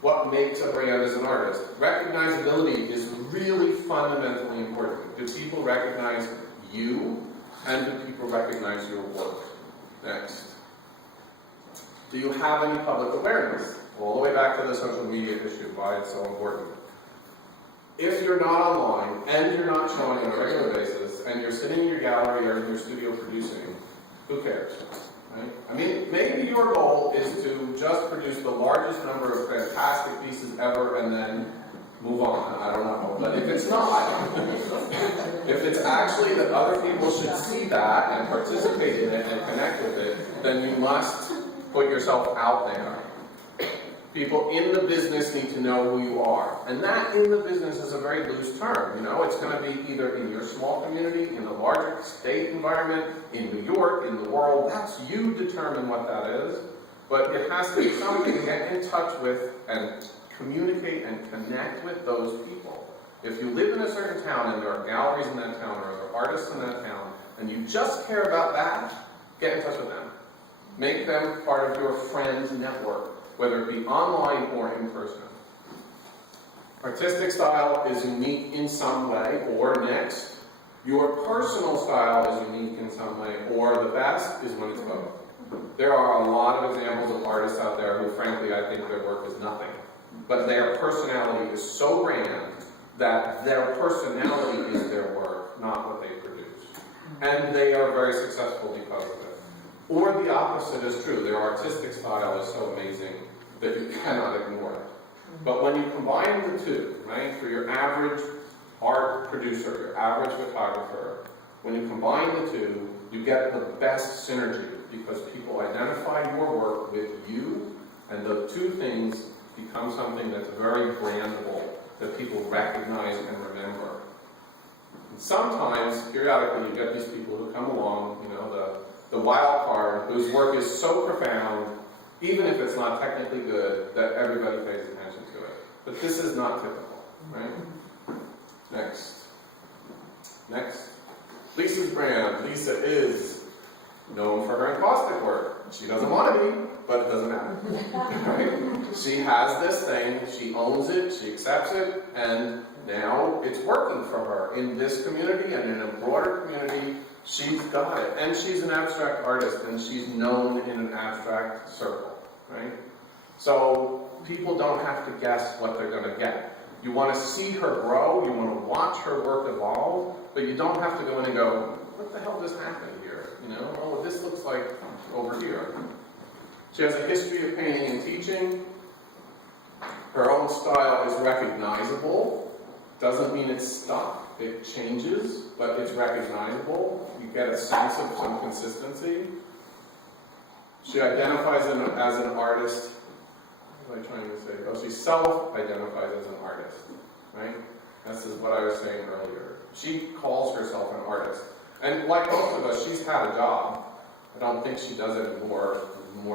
what makes a brand as an artist? Recognizability is really fundamentally important. Do people recognize you? And do people recognize your work? Next. Do you have any public awareness? All the way back to the social media issue, why it's so important. If you're not online, and you're not showing on a regular basis, and you're sitting in your gallery or in your studio producing, who cares? Right? I mean, maybe your goal is to just produce the largest number of fantastic pieces ever and then move on. I don't know. But if it's not, if it's actually that other people should see that and participate in it and connect with it, then you must put yourself out there. People in the business need to know who you are. And that in the business is a very loose term. You know, it's going to be either in your small community, in the larger state environment, in New York, in the world. That's you determine what that is. But it has to be something to get in touch with and communicate and connect with those people. If you live in a certain town and there are galleries in that town or there are artists in that town, and you just care about that, get in touch with them. Make them part of your friends' network, whether it be online or in person. Artistic style is unique in some way, or next. Your personal style is unique in some way, or the best is when it's both. There are a lot of examples of artists out there who, frankly, I think their work is nothing. But their personality is so grand that their personality is their work, not what they produce. And they are very successful because of it. Or the opposite is true. Their artistic style is so amazing that you cannot ignore it. But when you combine the two, right, for your average art producer, your average photographer, when you combine the two, you get the best synergy because people identify your work with you, and the two things become something that's very brandable, that people recognize and remember. And sometimes, periodically, you get these people who come along, you know, the wild card, whose work is so profound, even if it's not technically good, that everybody pays attention to it. But this is not typical, right? Next. Next. Lisa's brand. Lisa is known for her encaustic work. She doesn't want to be, but it doesn't matter. Right? She has this thing, she owns it, she accepts it, and now it's working for her in this community and in a broader community. She's got it. And she's an abstract artist, and she's known in an abstract circle. Right? So people don't have to guess what they're going to get. You want to see her grow, you want to watch her work evolve, but you don't have to go in and go, what the hell just happened here? You know, oh, this looks like over here. She has a history of painting and teaching. Her own style is recognizable. Doesn't mean it's stuck. It changes, but it's recognizable. You get a sense of some consistency. She identifies as an artist. What am I trying to say? Oh, she self-identifies as an artist, right? This is what I was saying earlier. She calls herself an artist. And like most of us, she's had a job. I don't think she does it more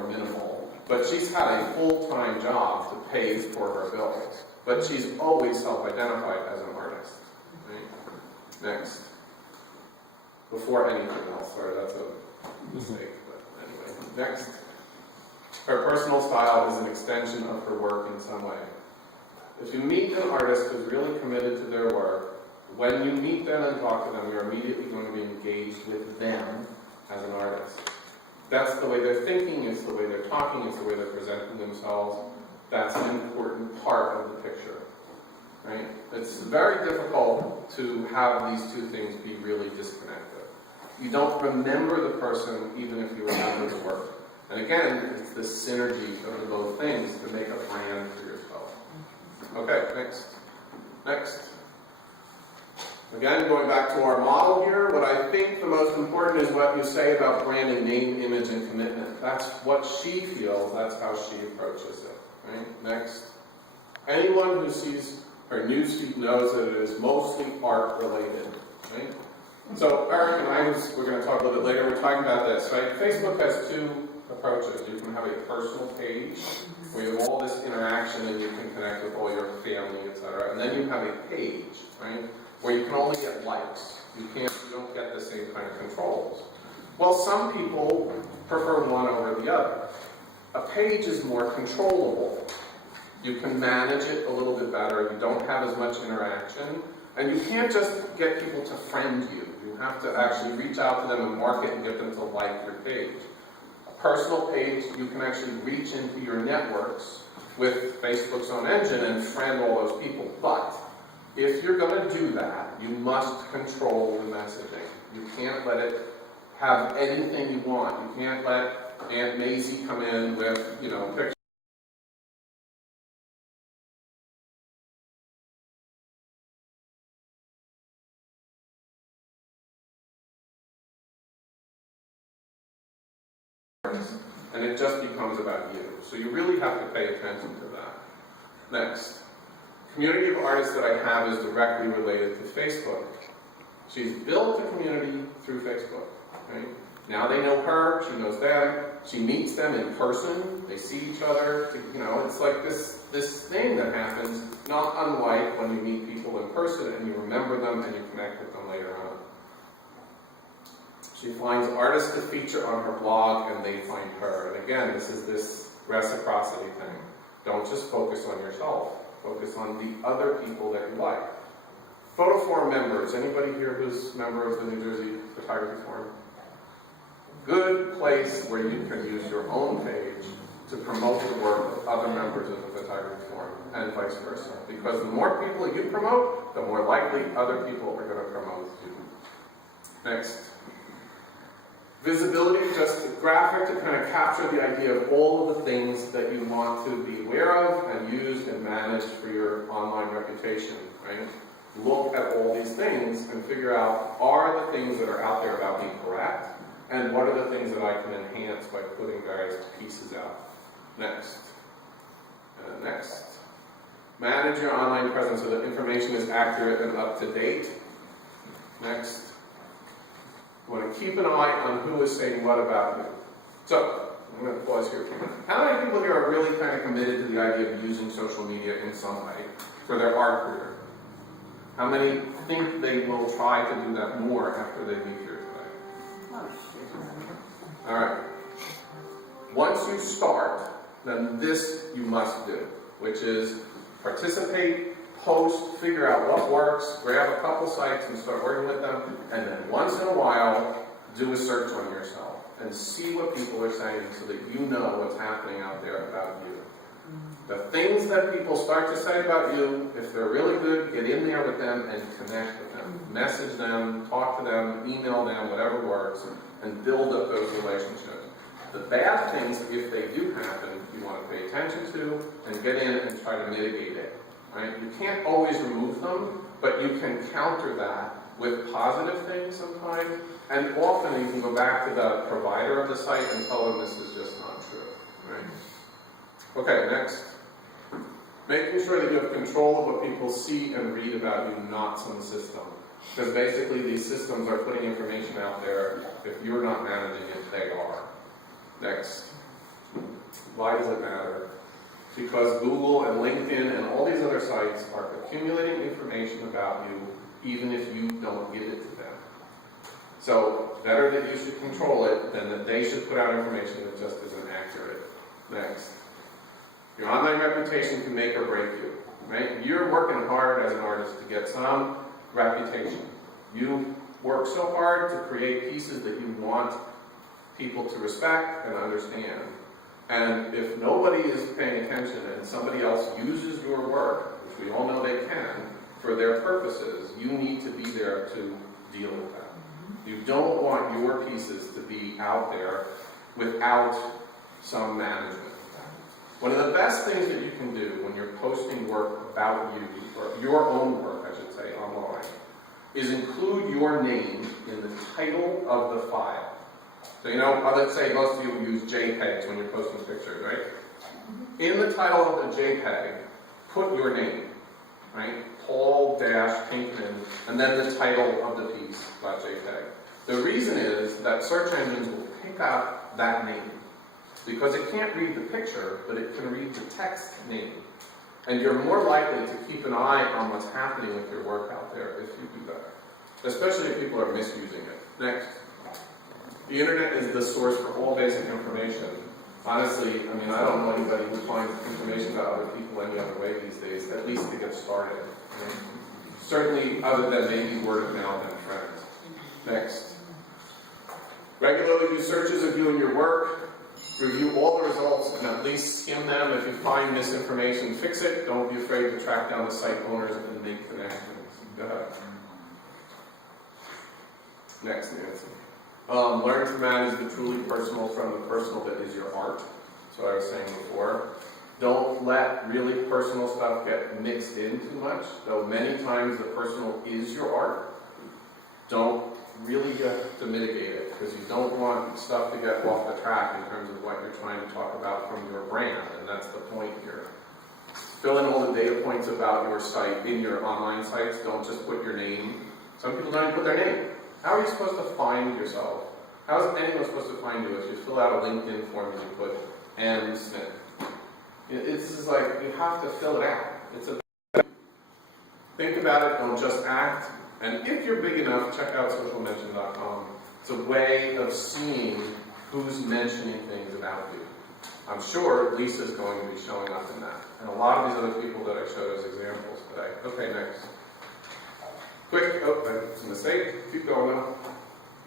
minimal. But she's had a full-time job to pay for her bills. But she's always self-identified as an artist. Right? Next. Before anything else. Sorry, that's a mistake. But anyway. Next. Her personal style is an extension of her work in some way. If you meet an artist who's really committed to their work, when you meet them and talk to them, you're immediately going to be engaged with them as an artist. That's the way they're thinking, it's the way they're talking, it's the way they're presenting themselves. That's an important part of the picture. Right? It's very difficult to have these two things be really disconnected. You don't remember the person even if you remember the work. And again, it's the synergy of both things to make a brand for yourself. Okay, next. Next. Again, going back to our model here, what I think the most important is what you say about branding, name, image, and commitment. That's what she feels, that's how she approaches it. Right? Next. Anyone who sees her newsfeed knows that it is mostly art related. Right? So Eric and I, we're going to talk a little bit later, we're talking about this. Right? Facebook has two approaches. You can have a personal page where you have all this interaction and you can connect with all your family, etc. And then you have a page, right, where you can only get likes. You don't get the same kind of controls. Well, some people prefer one over the other. A page is more controllable. You can manage it a little bit better. You don't have as much interaction. And you can't just get people to friend you. You have to actually reach out to them and market and get them to like your page. Personal page, you can actually reach into your networks with Facebook's own engine and friend all those people. But if you're going to do that, you must control the messaging. You can't let it have anything you want. You can't let Aunt Maisie come in with, pictures. And it just becomes about you. So you really have to pay attention to that. Next. Community of artists that I have is directly related to Facebook. She's built a community through Facebook. Okay? Now they know her, she knows them, she meets them in person, they see each other, it's like this thing that happens, not unlike when you meet people in person and you remember them and you connect with them later on. She finds artists to feature on her blog and they find her. And again, this is this reciprocity thing. Don't just focus on yourself. Focus on the other people that you like. Photo Forum members. Anybody here who's a member of the New Jersey Photography Forum? Good place where you can use your own page to promote the work of other members of the Photography Forum and vice versa. Because the more people you promote, the more likely other people are going to promote you. Next. Visibility, just a graphic to kind of capture the idea of all of the things that you want to be aware of and use and manage for your online reputation, right? Look at all these things and figure out, are the things that are out there about me correct? And what are the things that I can enhance by putting various pieces out? Next. And next. Manage your online presence so that information is accurate and up to date. Next. You want to keep an eye on who is saying what about you. So, I'm going to pause here for a minute. How many people here are really kind of committed to the idea of using social media in some way for their art career? How many think they will try to do that more after they leave here today? Oh, shit. All right. Once you start, then this you must do, which is participate, post, figure out what works, grab a couple sites and start working with them, and then once in a while, do a search on yourself and see what people are saying so that you know what's happening out there about you. The things that people start to say about you, if they're really good, get in there with them and connect with them. Message them, talk to them, email them, whatever works, and build up those relationships. The bad things, if they do happen, you want to pay attention to and get in and try to mitigate it. Right? You can't always remove them, but you can counter that with positive things sometimes, and often you can go back to the provider of the site and tell them this is just not true. Right? Okay, next. Making sure that you have control of what people see and read about you, not some system. Because basically these systems are putting information out there. If you're not managing it, they are. Next. Why does it matter? Because Google and LinkedIn and all these other sites are accumulating information about you even if you don't give it to them. So, better that you should control it than that they should put out information that just isn't accurate. Next. Your online reputation can make or break you. Right? You're working hard as an artist to get some reputation. You work so hard to create pieces that you want people to respect and understand. And if nobody is paying attention and somebody else uses your work, which we all know they can, for their purposes, you need to be there to deal with that. You don't want your pieces to be out there without some management. One of the best things that you can do when you're posting work about you, or your own work, I should say, online, is include your name in the title of the file. So, you know, let's say most of you use JPEGs when you're posting pictures, right? In the title of the JPEG, put your name, right? Paul-Pinkman, and then the title of the piece, .jpeg. The reason is that search engines will pick up that name because it can't read the picture, but it can read the text name. And you're more likely to keep an eye on what's happening with your work out there if you do that, especially if people are misusing it. Next. The internet is the source for all basic information. Honestly, I mean, I don't know anybody who finds information about other people any other way these days, at least to get started. Right? Certainly, other than maybe word of mouth and friends. Next. Regularly do searches of you and your work. Review all the results and at least skim them. If you find misinformation, fix it. Don't be afraid to track down the site owners and make connections. Go ahead. Next, Nancy. Learn to manage the truly personal from the personal that is your art. That's what I was saying before. Don't let really personal stuff get mixed in too much, though many times the personal is your art. Don't really get to mitigate it, because you don't want stuff to get off the track in terms of what you're trying to talk about from your brand, and that's the point here. Fill in all the data points about your site in your online sites. Don't just put your name. Some people don't even put their name. How are you supposed to find yourself? How is anyone supposed to find you if you fill out a LinkedIn form and you put M. Smith? It's just like, you have to fill it out. It's a think about it, don't just act. And if you're big enough, check out socialmention.com. It's a way of seeing who's mentioning things about you. I'm sure Lisa's going to be showing up in that. And a lot of these other people that I showed as examples today. Okay, next. Quick, that's a mistake. Keep going now.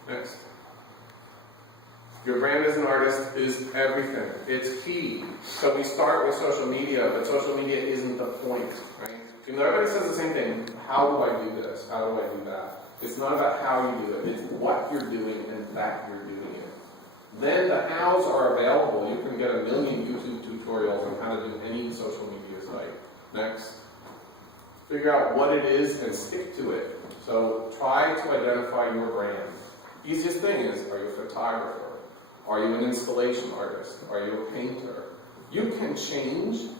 Next. Your brand as an artist is everything. It's key. So we start with social media, but social media isn't the point, right? Even though everybody says the same thing, how do I do this? How do I do that? It's not about how you do it. It's what you're doing and that you're doing it. Then the hows are available. You can get a million YouTube tutorials on how to do any social media site. Next. Figure out what it is and stick to it. So try to identify your brand. Easiest thing is, are you a photographer? Are you an installation artist? Are you a painter? You can change,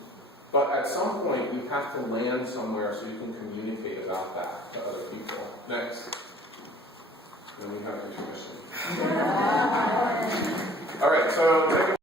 but at some point you have to land somewhere so you can communicate about that to other people. Next. Then we have intermission. All right, so take a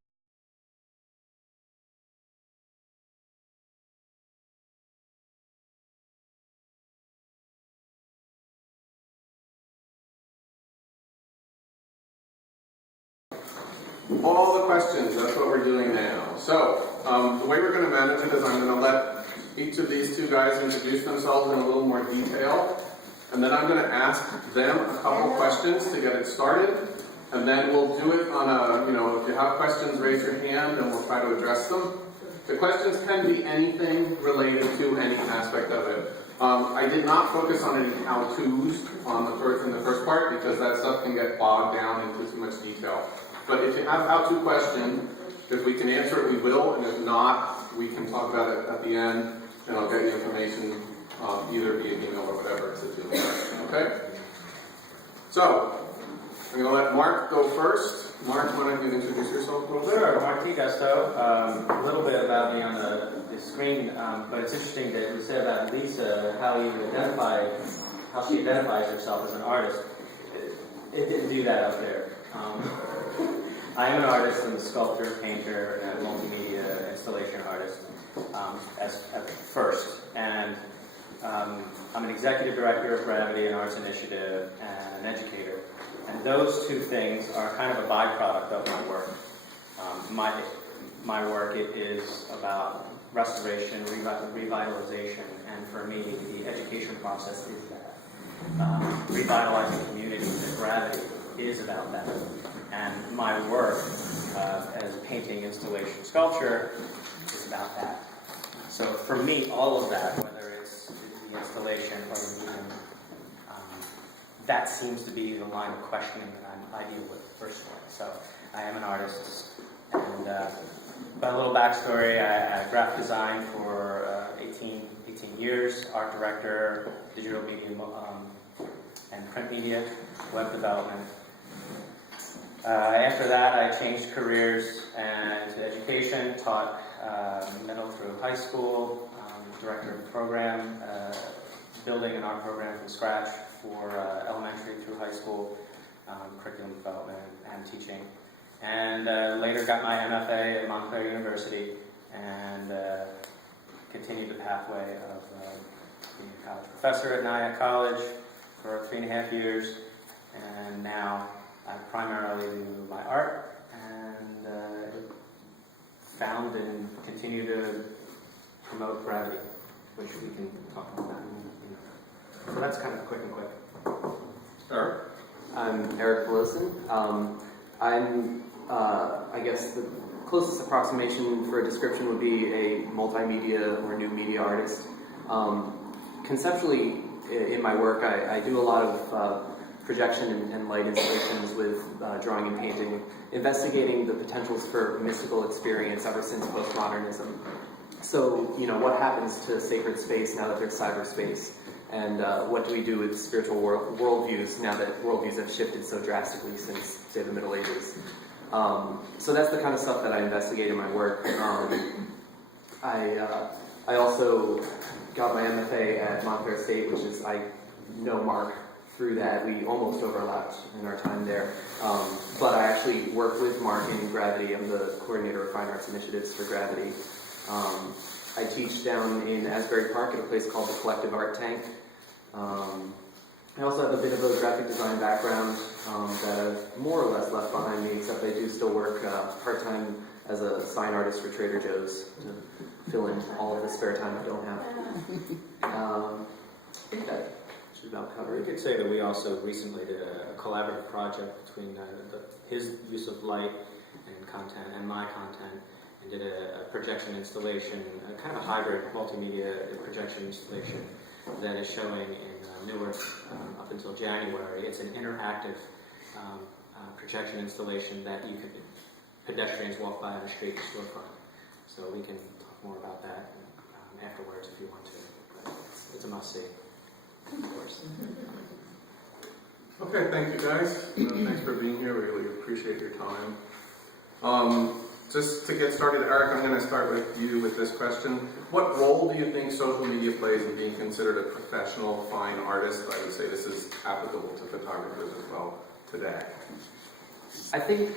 all the questions, that's what we're doing now. So, the way we're going to manage it is I'm going to let each of these two guys introduce themselves in a little more detail, and then I'm going to ask them a couple questions to get it started, and then we'll do it on a, if you have questions, raise your hand, and we'll try to address them. The questions can be anything related to any aspect of it. I did not focus on any how-tos in the first part, because that stuff can get bogged down into too much detail. But if you have a how-to question, if we can answer it, we will, and if not, we can talk about it at the end, and I'll get you information either via email or whatever to do. Okay? So, I'm going to let Mark go first. Mark, why don't you introduce yourself a little bit? Sure, Mark T. Gusto. A little bit about me on the screen, but it's interesting that you said about Lisa, how she identifies herself as an artist. It didn't do that up there. I am an artist, I'm a sculptor, painter, and multimedia installation artist at first. And I'm an executive director of Gravity, an arts initiative, and an educator. And those two things are kind of a byproduct of my work. My work is about restoration, revitalization, and for me, the education process is that. Revitalizing communities and Gravity is about that. And my work as painting, installation, sculpture is about that. So for me, all of that, whether it's the installation or the medium, that seems to be the line of questioning that I deal with personally. So I am an artist, and by a little backstory, I graphic design for 18 years, art director, digital media and print media, web development. After that, I changed careers and to education, taught middle through high school, director of a program, building an art program from scratch for elementary through high school, curriculum development and teaching. And later got my MFA at Montclair University and continued the pathway of being a college professor at Nyack College for 3.5 years. And now I primarily do my art and found and continue to promote Gravity, which we can talk about. So that's kind of quick and quick. Eric? I'm Eric Valosin. I guess the closest approximation for a description would be a multimedia or new media artist. Conceptually, in my work, I do a lot of projection and light installations with drawing and painting, investigating the potentials for mystical experience ever since postmodernism. So, what happens to sacred space now that there's cyberspace? And what do we do with spiritual worldviews now that worldviews have shifted so drastically since, say, the Middle Ages? So that's the kind of stuff that I investigate in my work. I also got my MFA at Montclair State, which is, I know Mark through that. We almost overlapped in our time there. But I actually work with Mark in Gravity. I'm the coordinator of Fine Arts Initiatives for Gravity. I teach down in Asbury Park at a place called the Collective Art Tank. I also have a bit of a graphic design background that I've more or less left behind me, except I do still work part-time as a sign artist for Trader Joe's to fill in all of the spare time I don't have. I think that should about cover We it. could say that we also recently did a collaborative project between his use of light and content and my content, and did a projection installation, a kind of a hybrid multimedia projection installation that is showing in Newark up until January. It's an interactive projection installation that you could, pedestrians walk by on the street storefront. So we can talk more about that afterwards if you want to. But it's a must-see, of course. Okay, thank you guys. Thanks for being here. We really appreciate your time. Just to get started, Eric, I'm going to start with you with this question. What role do you think social media plays in being considered a professional fine artist? I would say this is applicable to photographers as well today. I think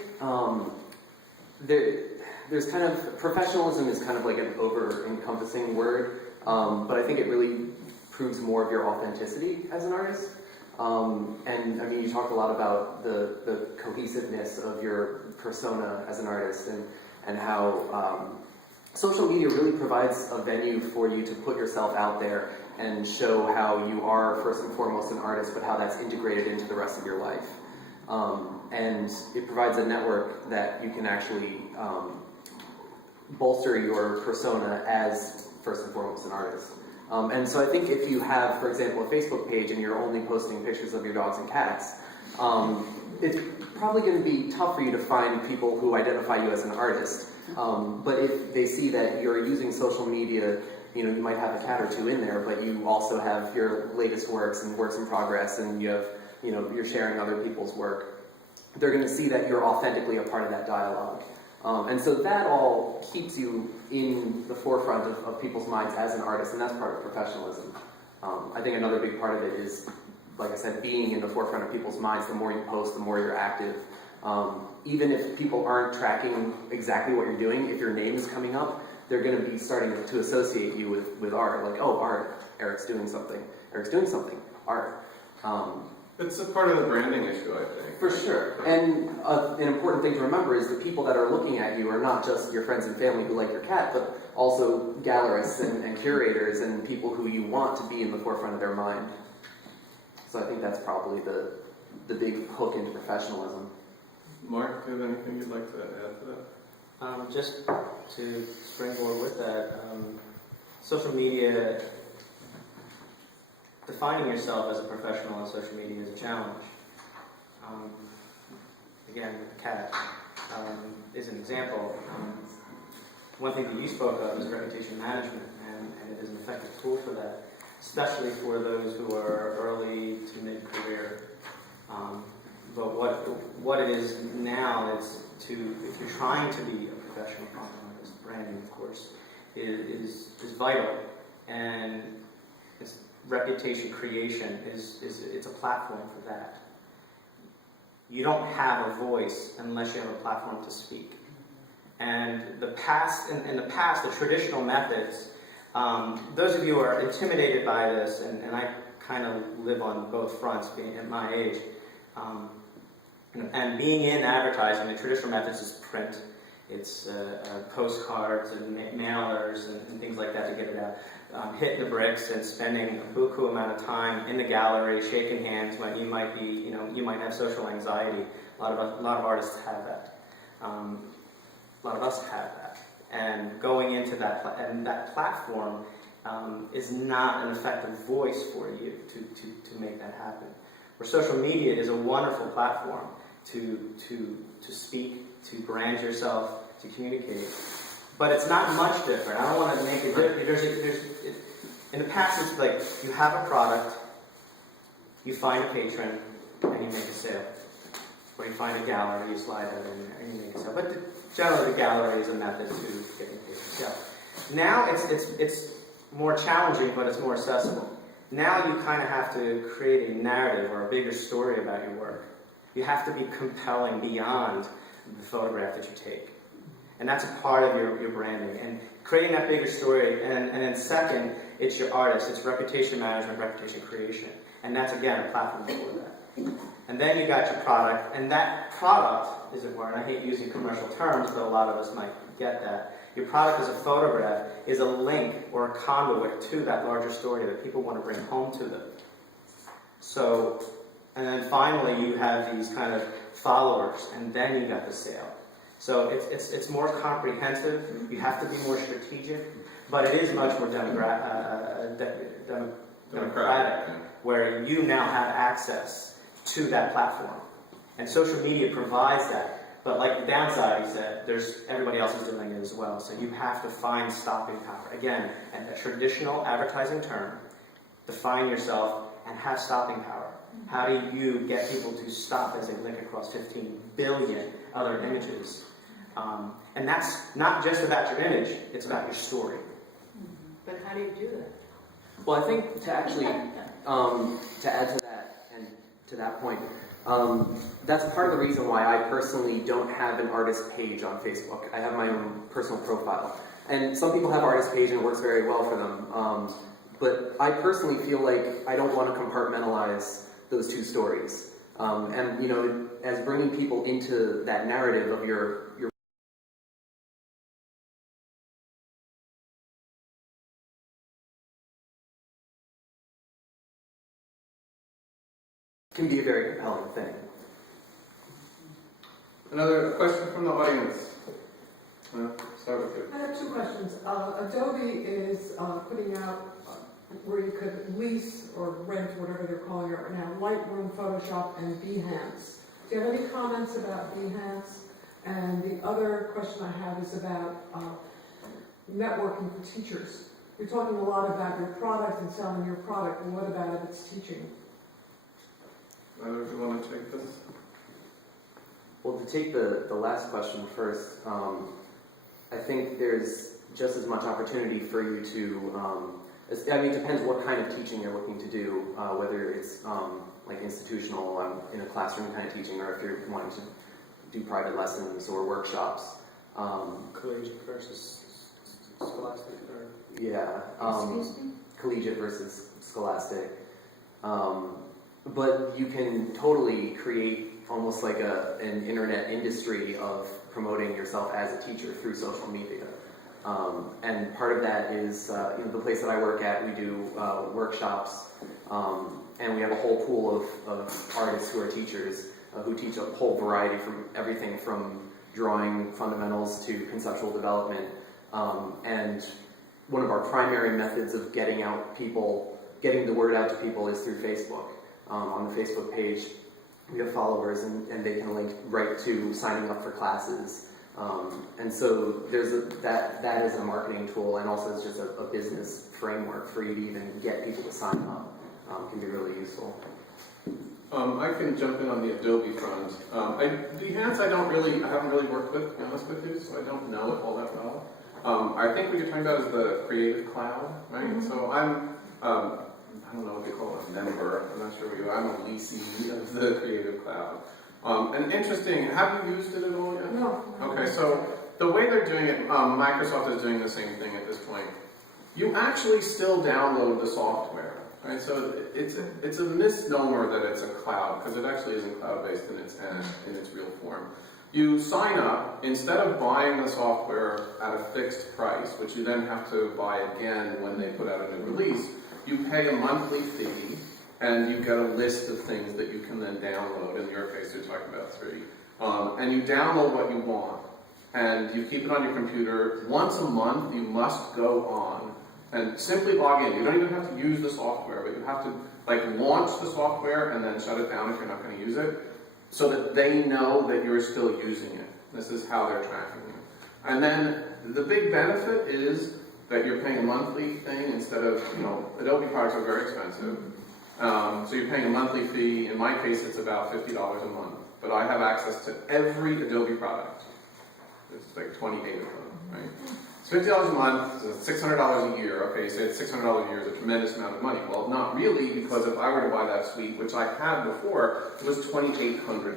there's kind of, professionalism is kind of like an over-encompassing word, but I think it really proves more of your authenticity as an artist. And I mean, you talked a lot about the cohesiveness of your persona as an artist, and how social media really provides a venue for you to put yourself out there and show how you are first and foremost an artist, but how that's integrated into the rest of your life. And it provides a network that you can actually bolster your persona as first and foremost an artist. And so I think if you have, for example, a Facebook page and you're only posting pictures of your dogs and cats, it's probably going to be tough for you to find people who identify you as an artist. But if they see that you're using social media, you know, you might have a cat or two in there, but you also have your latest works and works in progress, and you have, you know, you're sharing other people's work. They're going to see that you're authentically a part of that dialogue. And so that all keeps you in the forefront of people's minds as an artist, and that's part of professionalism. I think another big part of it is, like I said, being in the forefront of people's minds. The more you post, the more you're active. Even if people aren't tracking exactly what you're doing, if your name is coming up, they're going to be starting to associate you with art. Like, oh, art, Eric's doing something. Eric's doing something, art. It's a part of the branding issue, I think. For sure. And an important thing to remember is the people that are looking at you are not just your friends and family who like your cat, but also gallerists and curators and people who you want to be in the forefront of their mind. So I think that's probably the big hook into professionalism. Mark, do you have anything you'd like to add to that? Just to springboard with that, social media, defining yourself as a professional on social media is a challenge. Again, the cat is an example. One thing that you spoke of is reputation management, and it is an effective tool for that, especially for those who are early to mid-career. But what it is now is if you're trying to be a professional content artist, branding, of course, is vital, and it's reputation creation it's a platform for that. You don't have a voice unless you have a platform to speak. And in the past, the traditional methods, those of you who are intimidated by this, and I kind of live on both fronts, being at my age, and being in advertising, the traditional methods is print. It's postcards and mailers and things like that to get it out. Hitting the bricks and spending a buku amount of time in the gallery, shaking hands when you might be, you might have social anxiety. A lot of artists have that. A lot of us have that. And going into that platform is not an effective voice for you to make that happen. Where social media is a wonderful platform to speak, to brand yourself, to communicate. But it's not much different. I don't want to make it different. In the past, it's like you have a product, you find a patron, and you make a sale. Or you find a gallery, you slide that in there, and you make a sale. But generally, the gallery is a method to getting patrons. Yeah. Now it's more challenging, but it's more accessible. Now you kind of have to create a narrative or a bigger story about your work. You have to be compelling beyond the photograph that you take. And that's a part of your branding. And creating that bigger story, and then second, it's your artist, it's reputation management, reputation creation. And that's, again, a platform for that. And then you got your product, and that product, as it were, and I hate using commercial terms, but a lot of us might get that. Your product as a photograph is a link or a conduit to that larger story that people want to bring home to them. So, and then finally you have these kind of followers, and then you got the sale. So it's more comprehensive. You have to be more strategic, but it is much more democratic, where you now have access to that platform. And social media provides that. But like the downside, he said, there's everybody else is doing it as well. So you have to find stopping power. Again, a traditional advertising term, define yourself and have stopping power. How do you get people to stop as they link across 15 billion other images? And that's not just about your image, it's about your story. But how do you do that? Well, I think to actually, to add to that and to that point, that's part of the reason why I personally don't have an artist page on Facebook. I have my own personal profile. And some people have artist page and it works very well for them. But I personally feel like I don't want to compartmentalize those two stories. And, you know, as bringing people into that narrative of your can be a very compelling thing. Another question from the audience? Start with you. I have two questions. Adobe is putting out where you could lease or rent, whatever they're calling it right now, Lightroom, Photoshop, and Behance. Do you have any comments about Behance? And the other question I have is about networking for teachers. You're talking a lot about your product and selling your product, but what about if it's teaching? Either of you want to take this? Well, to take the last question first, I think there's just as much opportunity for you to, I mean, it depends what kind of teaching you're looking to do, whether it's like institutional, in a classroom kind of teaching, or if you're wanting to do private lessons or workshops. Collegiate versus scholastic, or Yeah. Excuse me? Collegiate versus scholastic. But you can totally create almost like an internet industry of promoting yourself as a teacher through social media. And part of that is, you know, the place that I work at, we do workshops, and we have a whole pool of artists who are teachers who teach a whole variety from everything from drawing fundamentals to conceptual development. And one of our primary methods of getting the word out to people is through Facebook. On the Facebook page, we have followers, and they can link right to signing up for classes. And so there's that is a marketing tool, and also it's just a business framework for you to even get people to sign up. Can be really useful. I can jump in on the Adobe front. Behance I haven't really worked with, to be honest with you, so I don't know it all that well. I think what you're talking about is the Creative Cloud, right? Mm-hmm. So I don't know what they call it, a member, I'm not sure what you are, I'm a leasee of the Creative Cloud. And interesting, have you used it at all yet? No. Okay, so the way they're doing it, Microsoft is doing the same thing at this point. You actually still download the software, right? So it's a misnomer that it's a cloud, because it actually isn't cloud-based in its real form. You sign up, instead of buying the software at a fixed price, which you then have to buy again when they put out a new release, you pay a monthly fee, and you get a list of things that you can then download. In your case, you're talking about 3. And you download what you want, and you keep it on your computer. Once a month, you must go on and simply log in. You don't even have to use the software, but you have to launch the software and then shut it down if you're not going to use it, so that they know that you're still using it. This is how they're tracking you. And then the big benefit is that you're paying a monthly thing instead of, Adobe products are very expensive. So you're paying a monthly fee. In my case, it's about $50 a month. But I have access to every Adobe product. It's like 28 of them, right? It's $50 a month, so $600 a year. Okay, so it's $600 a year is a tremendous amount of money. Well, not really, because if I were to buy that suite, which I had before, it was $2,800,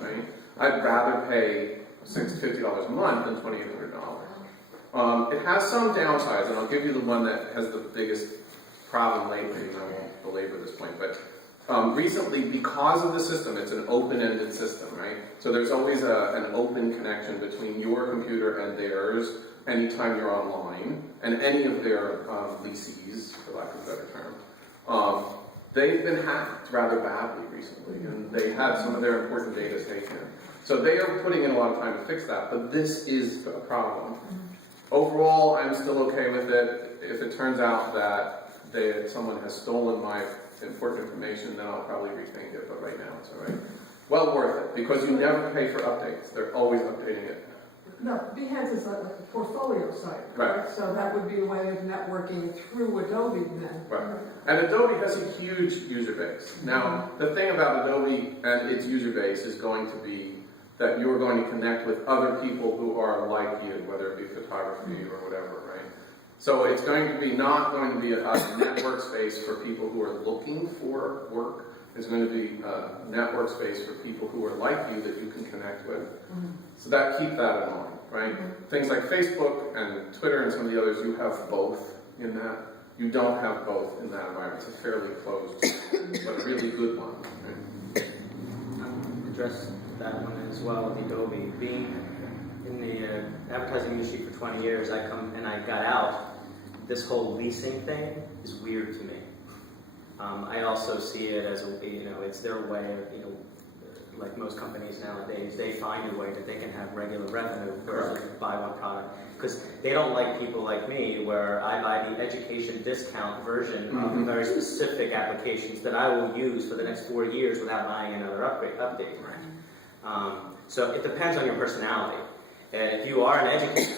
right? I'd rather pay $50 a month than $2,800. It has some downsides, and I'll give you the one that has the biggest problem lately, and I won't belabor this point, but recently, because of the system, it's an open-ended system, right? So there's always an open connection between your computer and theirs anytime you're online, and any of their leasees, for lack of a better term. They've been hacked rather badly recently, and they had some of their important data taken. So they are putting in a lot of time to fix that, but this is a problem. Overall, I'm still okay with it. If it turns out that someone has stolen my important information, then I'll probably rethink it, but right now it's all right. Well worth it, because you never pay for updates. They're always updating it. No, Behance is a portfolio site. Right. So that would be a way of networking through Adobe then. Right. And Adobe has a huge user base. Now, the thing about Adobe and its user base is going to be that you are going to connect with other people who are like you, whether it be photography or whatever, right? So it's going to be not going to be a network space for people who are looking for work. It's going to be a network space for people who are like you that you can connect with. So that keep that in mind, right? Things like Facebook and Twitter and some of the others, you have both in that. You don't have both in that environment. It's a fairly closed, but a really good one. Right? I'll address that one as well with Adobe. Being in the advertising industry for 20 years, I got out. This whole leasing thing is weird to me. I also see it as it's their way of, like most companies nowadays, they find a way that they can have regular revenue versus buy one product. Because they don't like people like me, where I buy the education discount version of very specific applications that I will use for the next 4 years without buying another update. So it depends on your personality. And if you are an educator,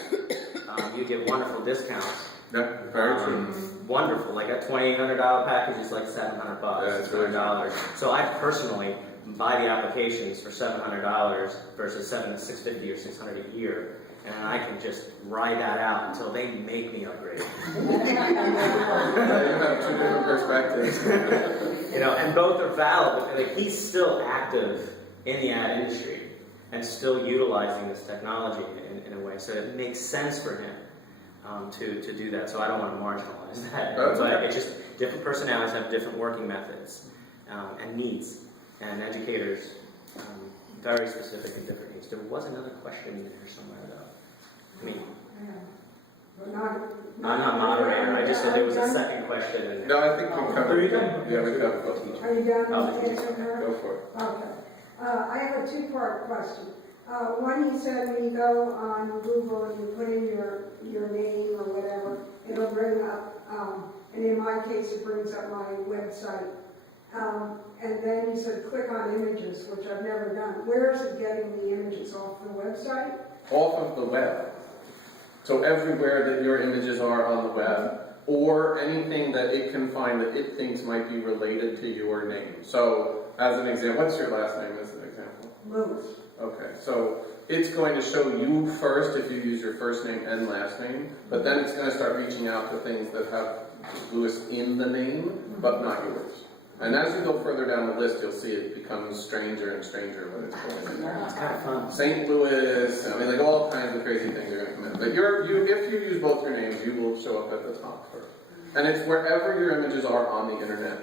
you get wonderful discounts. Yeah, very true. Wonderful, like a $2,800 package is like $700, $600. So I personally buy the applications for $700 versus $650 or $600 a year, and I can just ride that out until they make me upgrade. You have two different perspectives. And both are valid. But like, he's still active in the ad industry and still utilizing this technology in a way, so it makes sense for him. To do that, so I don't want to marginalize that. But it's just different personalities have different working methods and needs, and educators very specific and different needs. There was another question in there somewhere though. I'm not moderator. I just said there was a second question in there. No, I think we covered it. Yeah, we covered it. Are you done Oh, with answering her? Go for it. Okay. I have a two-part question. One, you said when you go on Google and you put in your name or whatever, it'll bring up, and in my case, it brings up my website. And then you said click on images, which I've never done. Where is it getting the images, off the website? Off of the web. So everywhere that your images are on the web, or anything that it can find that it thinks might be related to your name. So, as an example, what's your last name as an example? Lewis. Okay, so it's going to show you first if you use your first name and last name, but then it's going to start reaching out to things that have Lewis in the name, but not yours. And as you go further down the list, you'll see it becomes stranger and stranger when it's going in there. It's kind of fun. St. Louis, I mean, like all kinds of crazy things are going to come in. But if you use both your names, you will show up at the top first. And it's wherever your images are on the internet.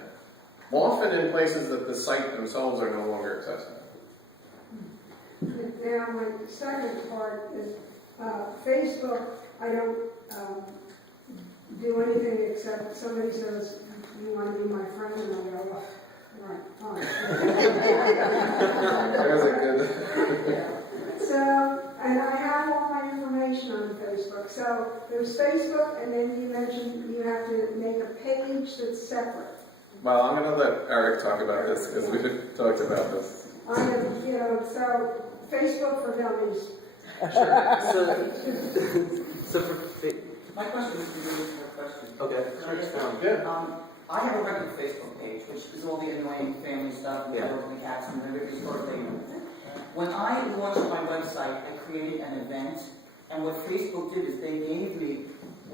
Often in places that the site themselves are no longer accessible. Now, my second part is Facebook. I don't do anything except somebody says, you want to be my friend, and I go, right, fine. There's a good... So, and I have all my information on Facebook. So there's Facebook, and then you mentioned you have to make a page that's separate. Well, I'm going to let Eric talk about this, because we've talked about this. I have, so Facebook for dummies. So for My question is related to her question. okay, Can I just- Yeah. I have a regular Facebook page, which is all the annoying family stuff, and the cats and everybody's birthday and everything. When I launched my website, I created an event, and what Facebook did is they gave me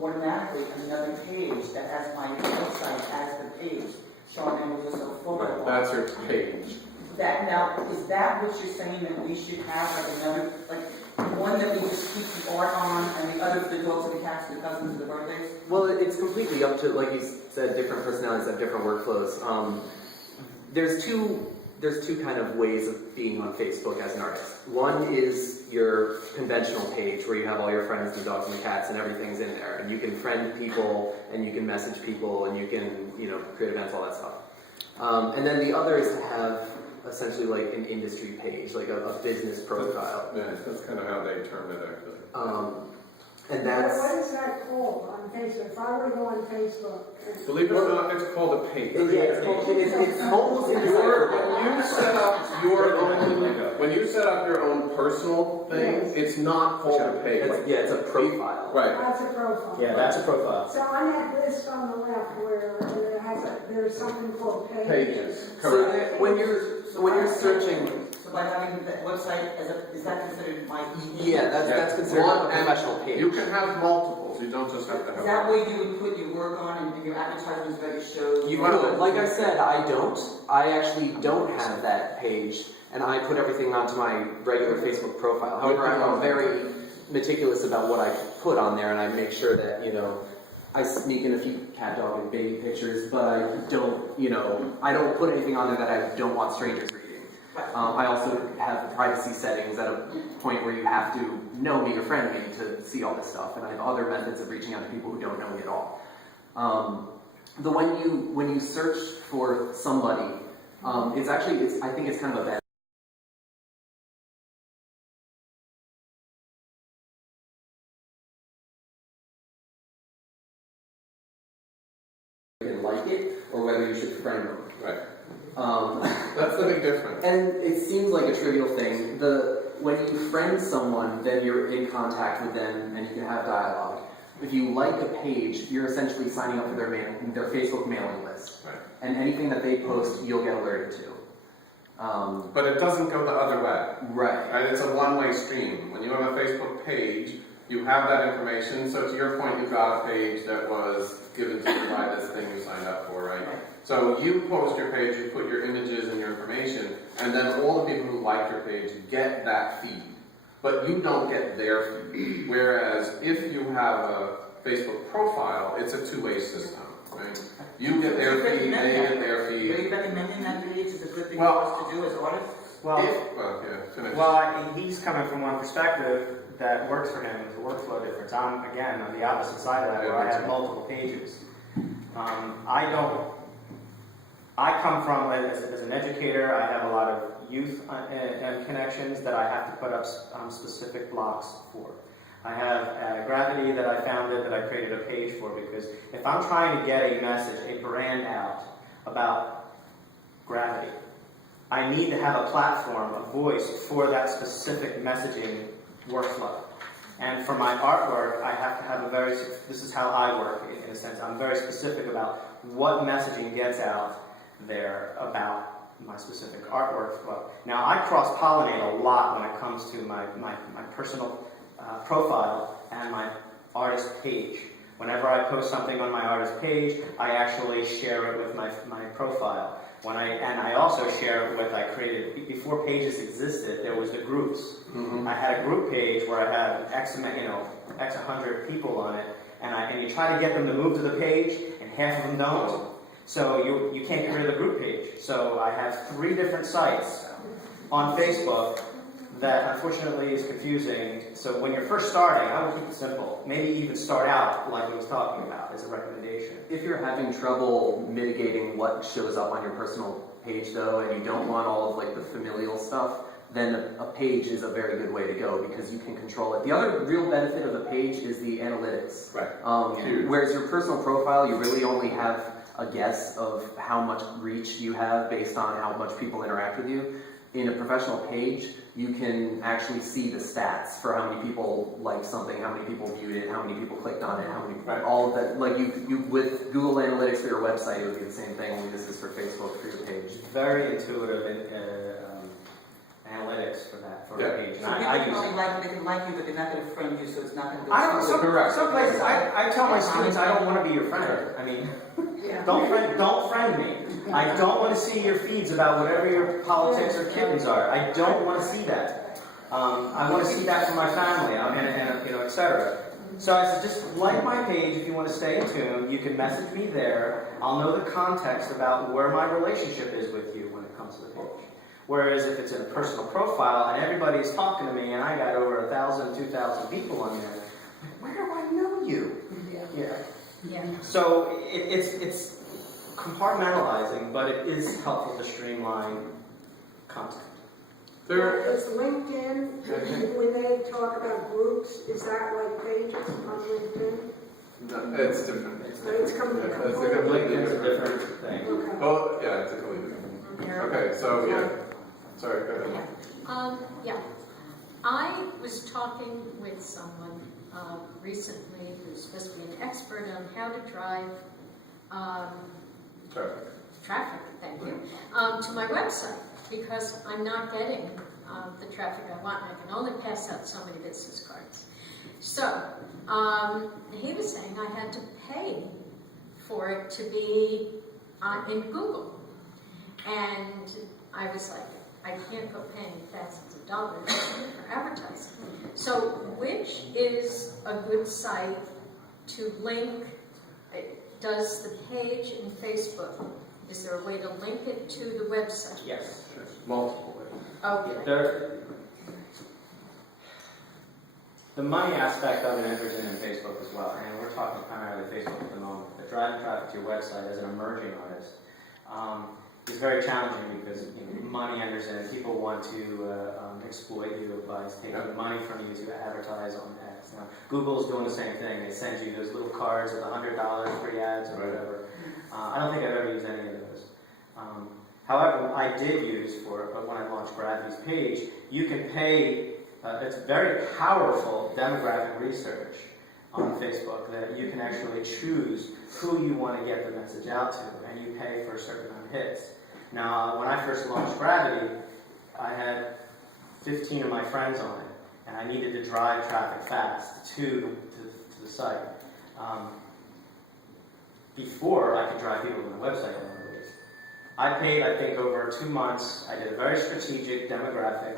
automatically another page that has my website as the page. So I'm going to just a photo. That's your page. That now, is that what you're saying, that we should have like another, like one that we just keep the art on, and the other for the dogs and the cats, the cousins, the birthdays? well, it's completely up to, like you said, different personalities have different workflows. There's two kind of ways of being on Facebook as an artist. One is your conventional page where you have all your friends, the dogs and the cats, and everything's in there, and you can friend people, and you can message people, and you can create events, all that stuff. And then the other is to have essentially like an industry page, like a business profile. Yeah, that's kind of how they term it, actually. And that's, What is that called on Facebook? If I were to go on Facebook, Believe it or not, it's called a page. it's almost When you set up your own personal thing, it's not called a page. It's a profile. Right. that's a profile. Yeah, that's a profile. So on that list on the left where it has there's something called pages. Pages, So correct. that when you're searching, So by having that website, is that considered my email? yeah, that's considered a One, and professional page. You can have multiples, you don't just have to have Is that one. way you would put your work on and your advertisements that you show? You could. Like I said, I don't. I actually don't have that page, and I put everything onto my regular Facebook profile. However, I'm very meticulous about what I put on there, and I make sure that, I sneak in a few cat, dog, and baby pictures, but I don't, I don't put anything on there that I don't want strangers reading. I also have privacy settings at a point where you have to know me or friend me to see all this stuff, and I have other methods of reaching out to people who don't know me at all. When you search for somebody, I think it's kind of a bad. Like it, or whether you should friend them. Right. That's the big difference. And it seems like a trivial thing. When you friend someone, then you're in contact with them and you can have dialogue. If you like a page, you're essentially signing up for their Facebook mailing list. Right. And anything that they post, you'll get alerted to. But it doesn't go the other way. Right. Right? It's a one-way stream. When you have a Facebook page, you have that information. So to your point, you've got a page that was given to you by this thing you signed up for, right? So you post your page, you put your images and your information, and then all the people who like your page get that feed. But you don't get their feed. Whereas if you have a Facebook profile, it's a two-way system, right? You get their feed, they get their Are feed. you recommending that page is a good thing for Well- us to do as artists? Finish. He's coming from one perspective that works for him. It's a workflow difference. I'm, again, on the opposite side of that, where I have multiple pages. I come from, as an educator, I have a lot of youth connections that I have to put up specific blocks for. I have Gravity that I founded, that I created a page for, because if I'm trying to get a message, a brand out about gravity, I need to have a platform, a voice for that specific messaging workflow. And for my artwork, I have to have this is how I work in a sense. I'm very specific about what messaging gets out there about my specific artwork flow. Now, I cross-pollinate a lot when it comes to my personal profile and my artist page. Whenever I post something on my artist page, I actually share it with my profile. I also share it with, I created, before pages existed, there was the groups. Mm-hmm. I had a group page where I had X 100 people on it, and you try to get them to move to the page, and half of them don't. So you can't get rid of the group page. So I have 3 different sites on Facebook that unfortunately is confusing. So when you're first starting, I would keep it simple. Maybe even start out like I was talking about as a recommendation. If you're having trouble mitigating what shows up on your personal page, though, and you don't want all of the familial stuff, then a page is a very good way to go because you can control it. The other real benefit of a page is the analytics. Right. Huge. Whereas your personal profile, you really only have a guess of how much reach you have based on how much people interact with you. In a professional page, you can actually see the stats for how many people liked something, how many people viewed it, how many people clicked on it, how many, all of that. Like you with Google Analytics for your website, it would be the same thing. Only this is for Facebook for your page. Very intuitive analytics for a page. And So I people use can it. they can like you, but they're not going to friend you, so it's not going to go. I don't know. Correct. Some places I tell my students I don't want to be your friend. I mean, don't friend me. I don't want to see your feeds about whatever your politics or kittens are. I don't want to see that. I want to see that from my family, and etc. So I said, just like my page if you want to stay in tune. You can message me there. I'll know the context about where my relationship is with you when it comes to the page. Whereas if it's in a personal profile and everybody's talking to me and I got over 1,000, 2,000 people on there, where do I know you? Yeah. So it's compartmentalizing, but it is helpful to streamline content. There, Is LinkedIn, when they talk about groups, is that like pages on LinkedIn? no, it's different. But it's coming Yeah, from. it's a completely It's a different. different thing. Okay. Oh, yeah, it's a completely different. Okay, so, yeah. Sorry, go ahead. Yeah. I was talking with someone recently who's supposed to be an expert on how to drive Traffic. traffic, thank you, to my website, because I'm not getting the traffic I want. I can only pass out so many business cards. So, he was saying I had to pay for it to be in Google. And I was like, I can't go paying thousands of dollars for advertising. So, which is a good site to link? Does the page in Facebook, is there a way to link it to the website? Yes. Multiple ways. Okay. The money aspect of it enters in Facebook as well, and we're talking primarily Facebook at the moment. But driving traffic to your website as an emerging artist is very challenging because money enters in. People want to exploit you by taking money from you to advertise on ads. Now, Google's doing the same thing. They send you those little cards with $100 free ads or whatever. I don't think I've ever used any of those. However, I did use when I launched Gravity's page, you can pay. It's very powerful demographic research on Facebook that you can actually choose who you want to get the message out to, and you pay for a certain amount of hits. Now, when I first launched Gravity, I had 15 of my friends on it, and I needed to drive traffic fast to the site. Before I could drive people to the website, I paid, I think, over 2 months. I did a very strategic demographic,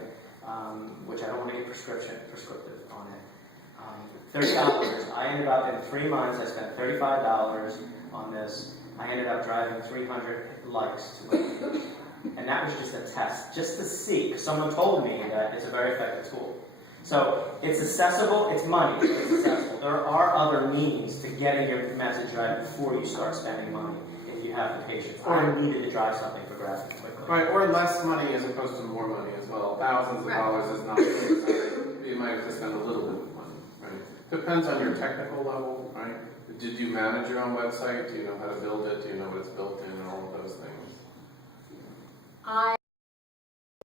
which I don't want to get prescriptive on it. $30. I ended up in 3 months, I spent $35 on this. I ended up driving 300 likes to it. And that was just a test, just to see, because someone told me that it's a very effective tool. So it's accessible, it's money, it's accessible. There are other means to getting your message right before you start spending money, if you have the patience. I needed to drive something for Gravity quickly. Right, or less money as opposed to more money as well. Thousands of dollars is not, you might have to spend a little bit of money, right? Depends on your technical level, right? Did you manage your own website? Do you know how to build it? Do you know what it's built in and all of those things?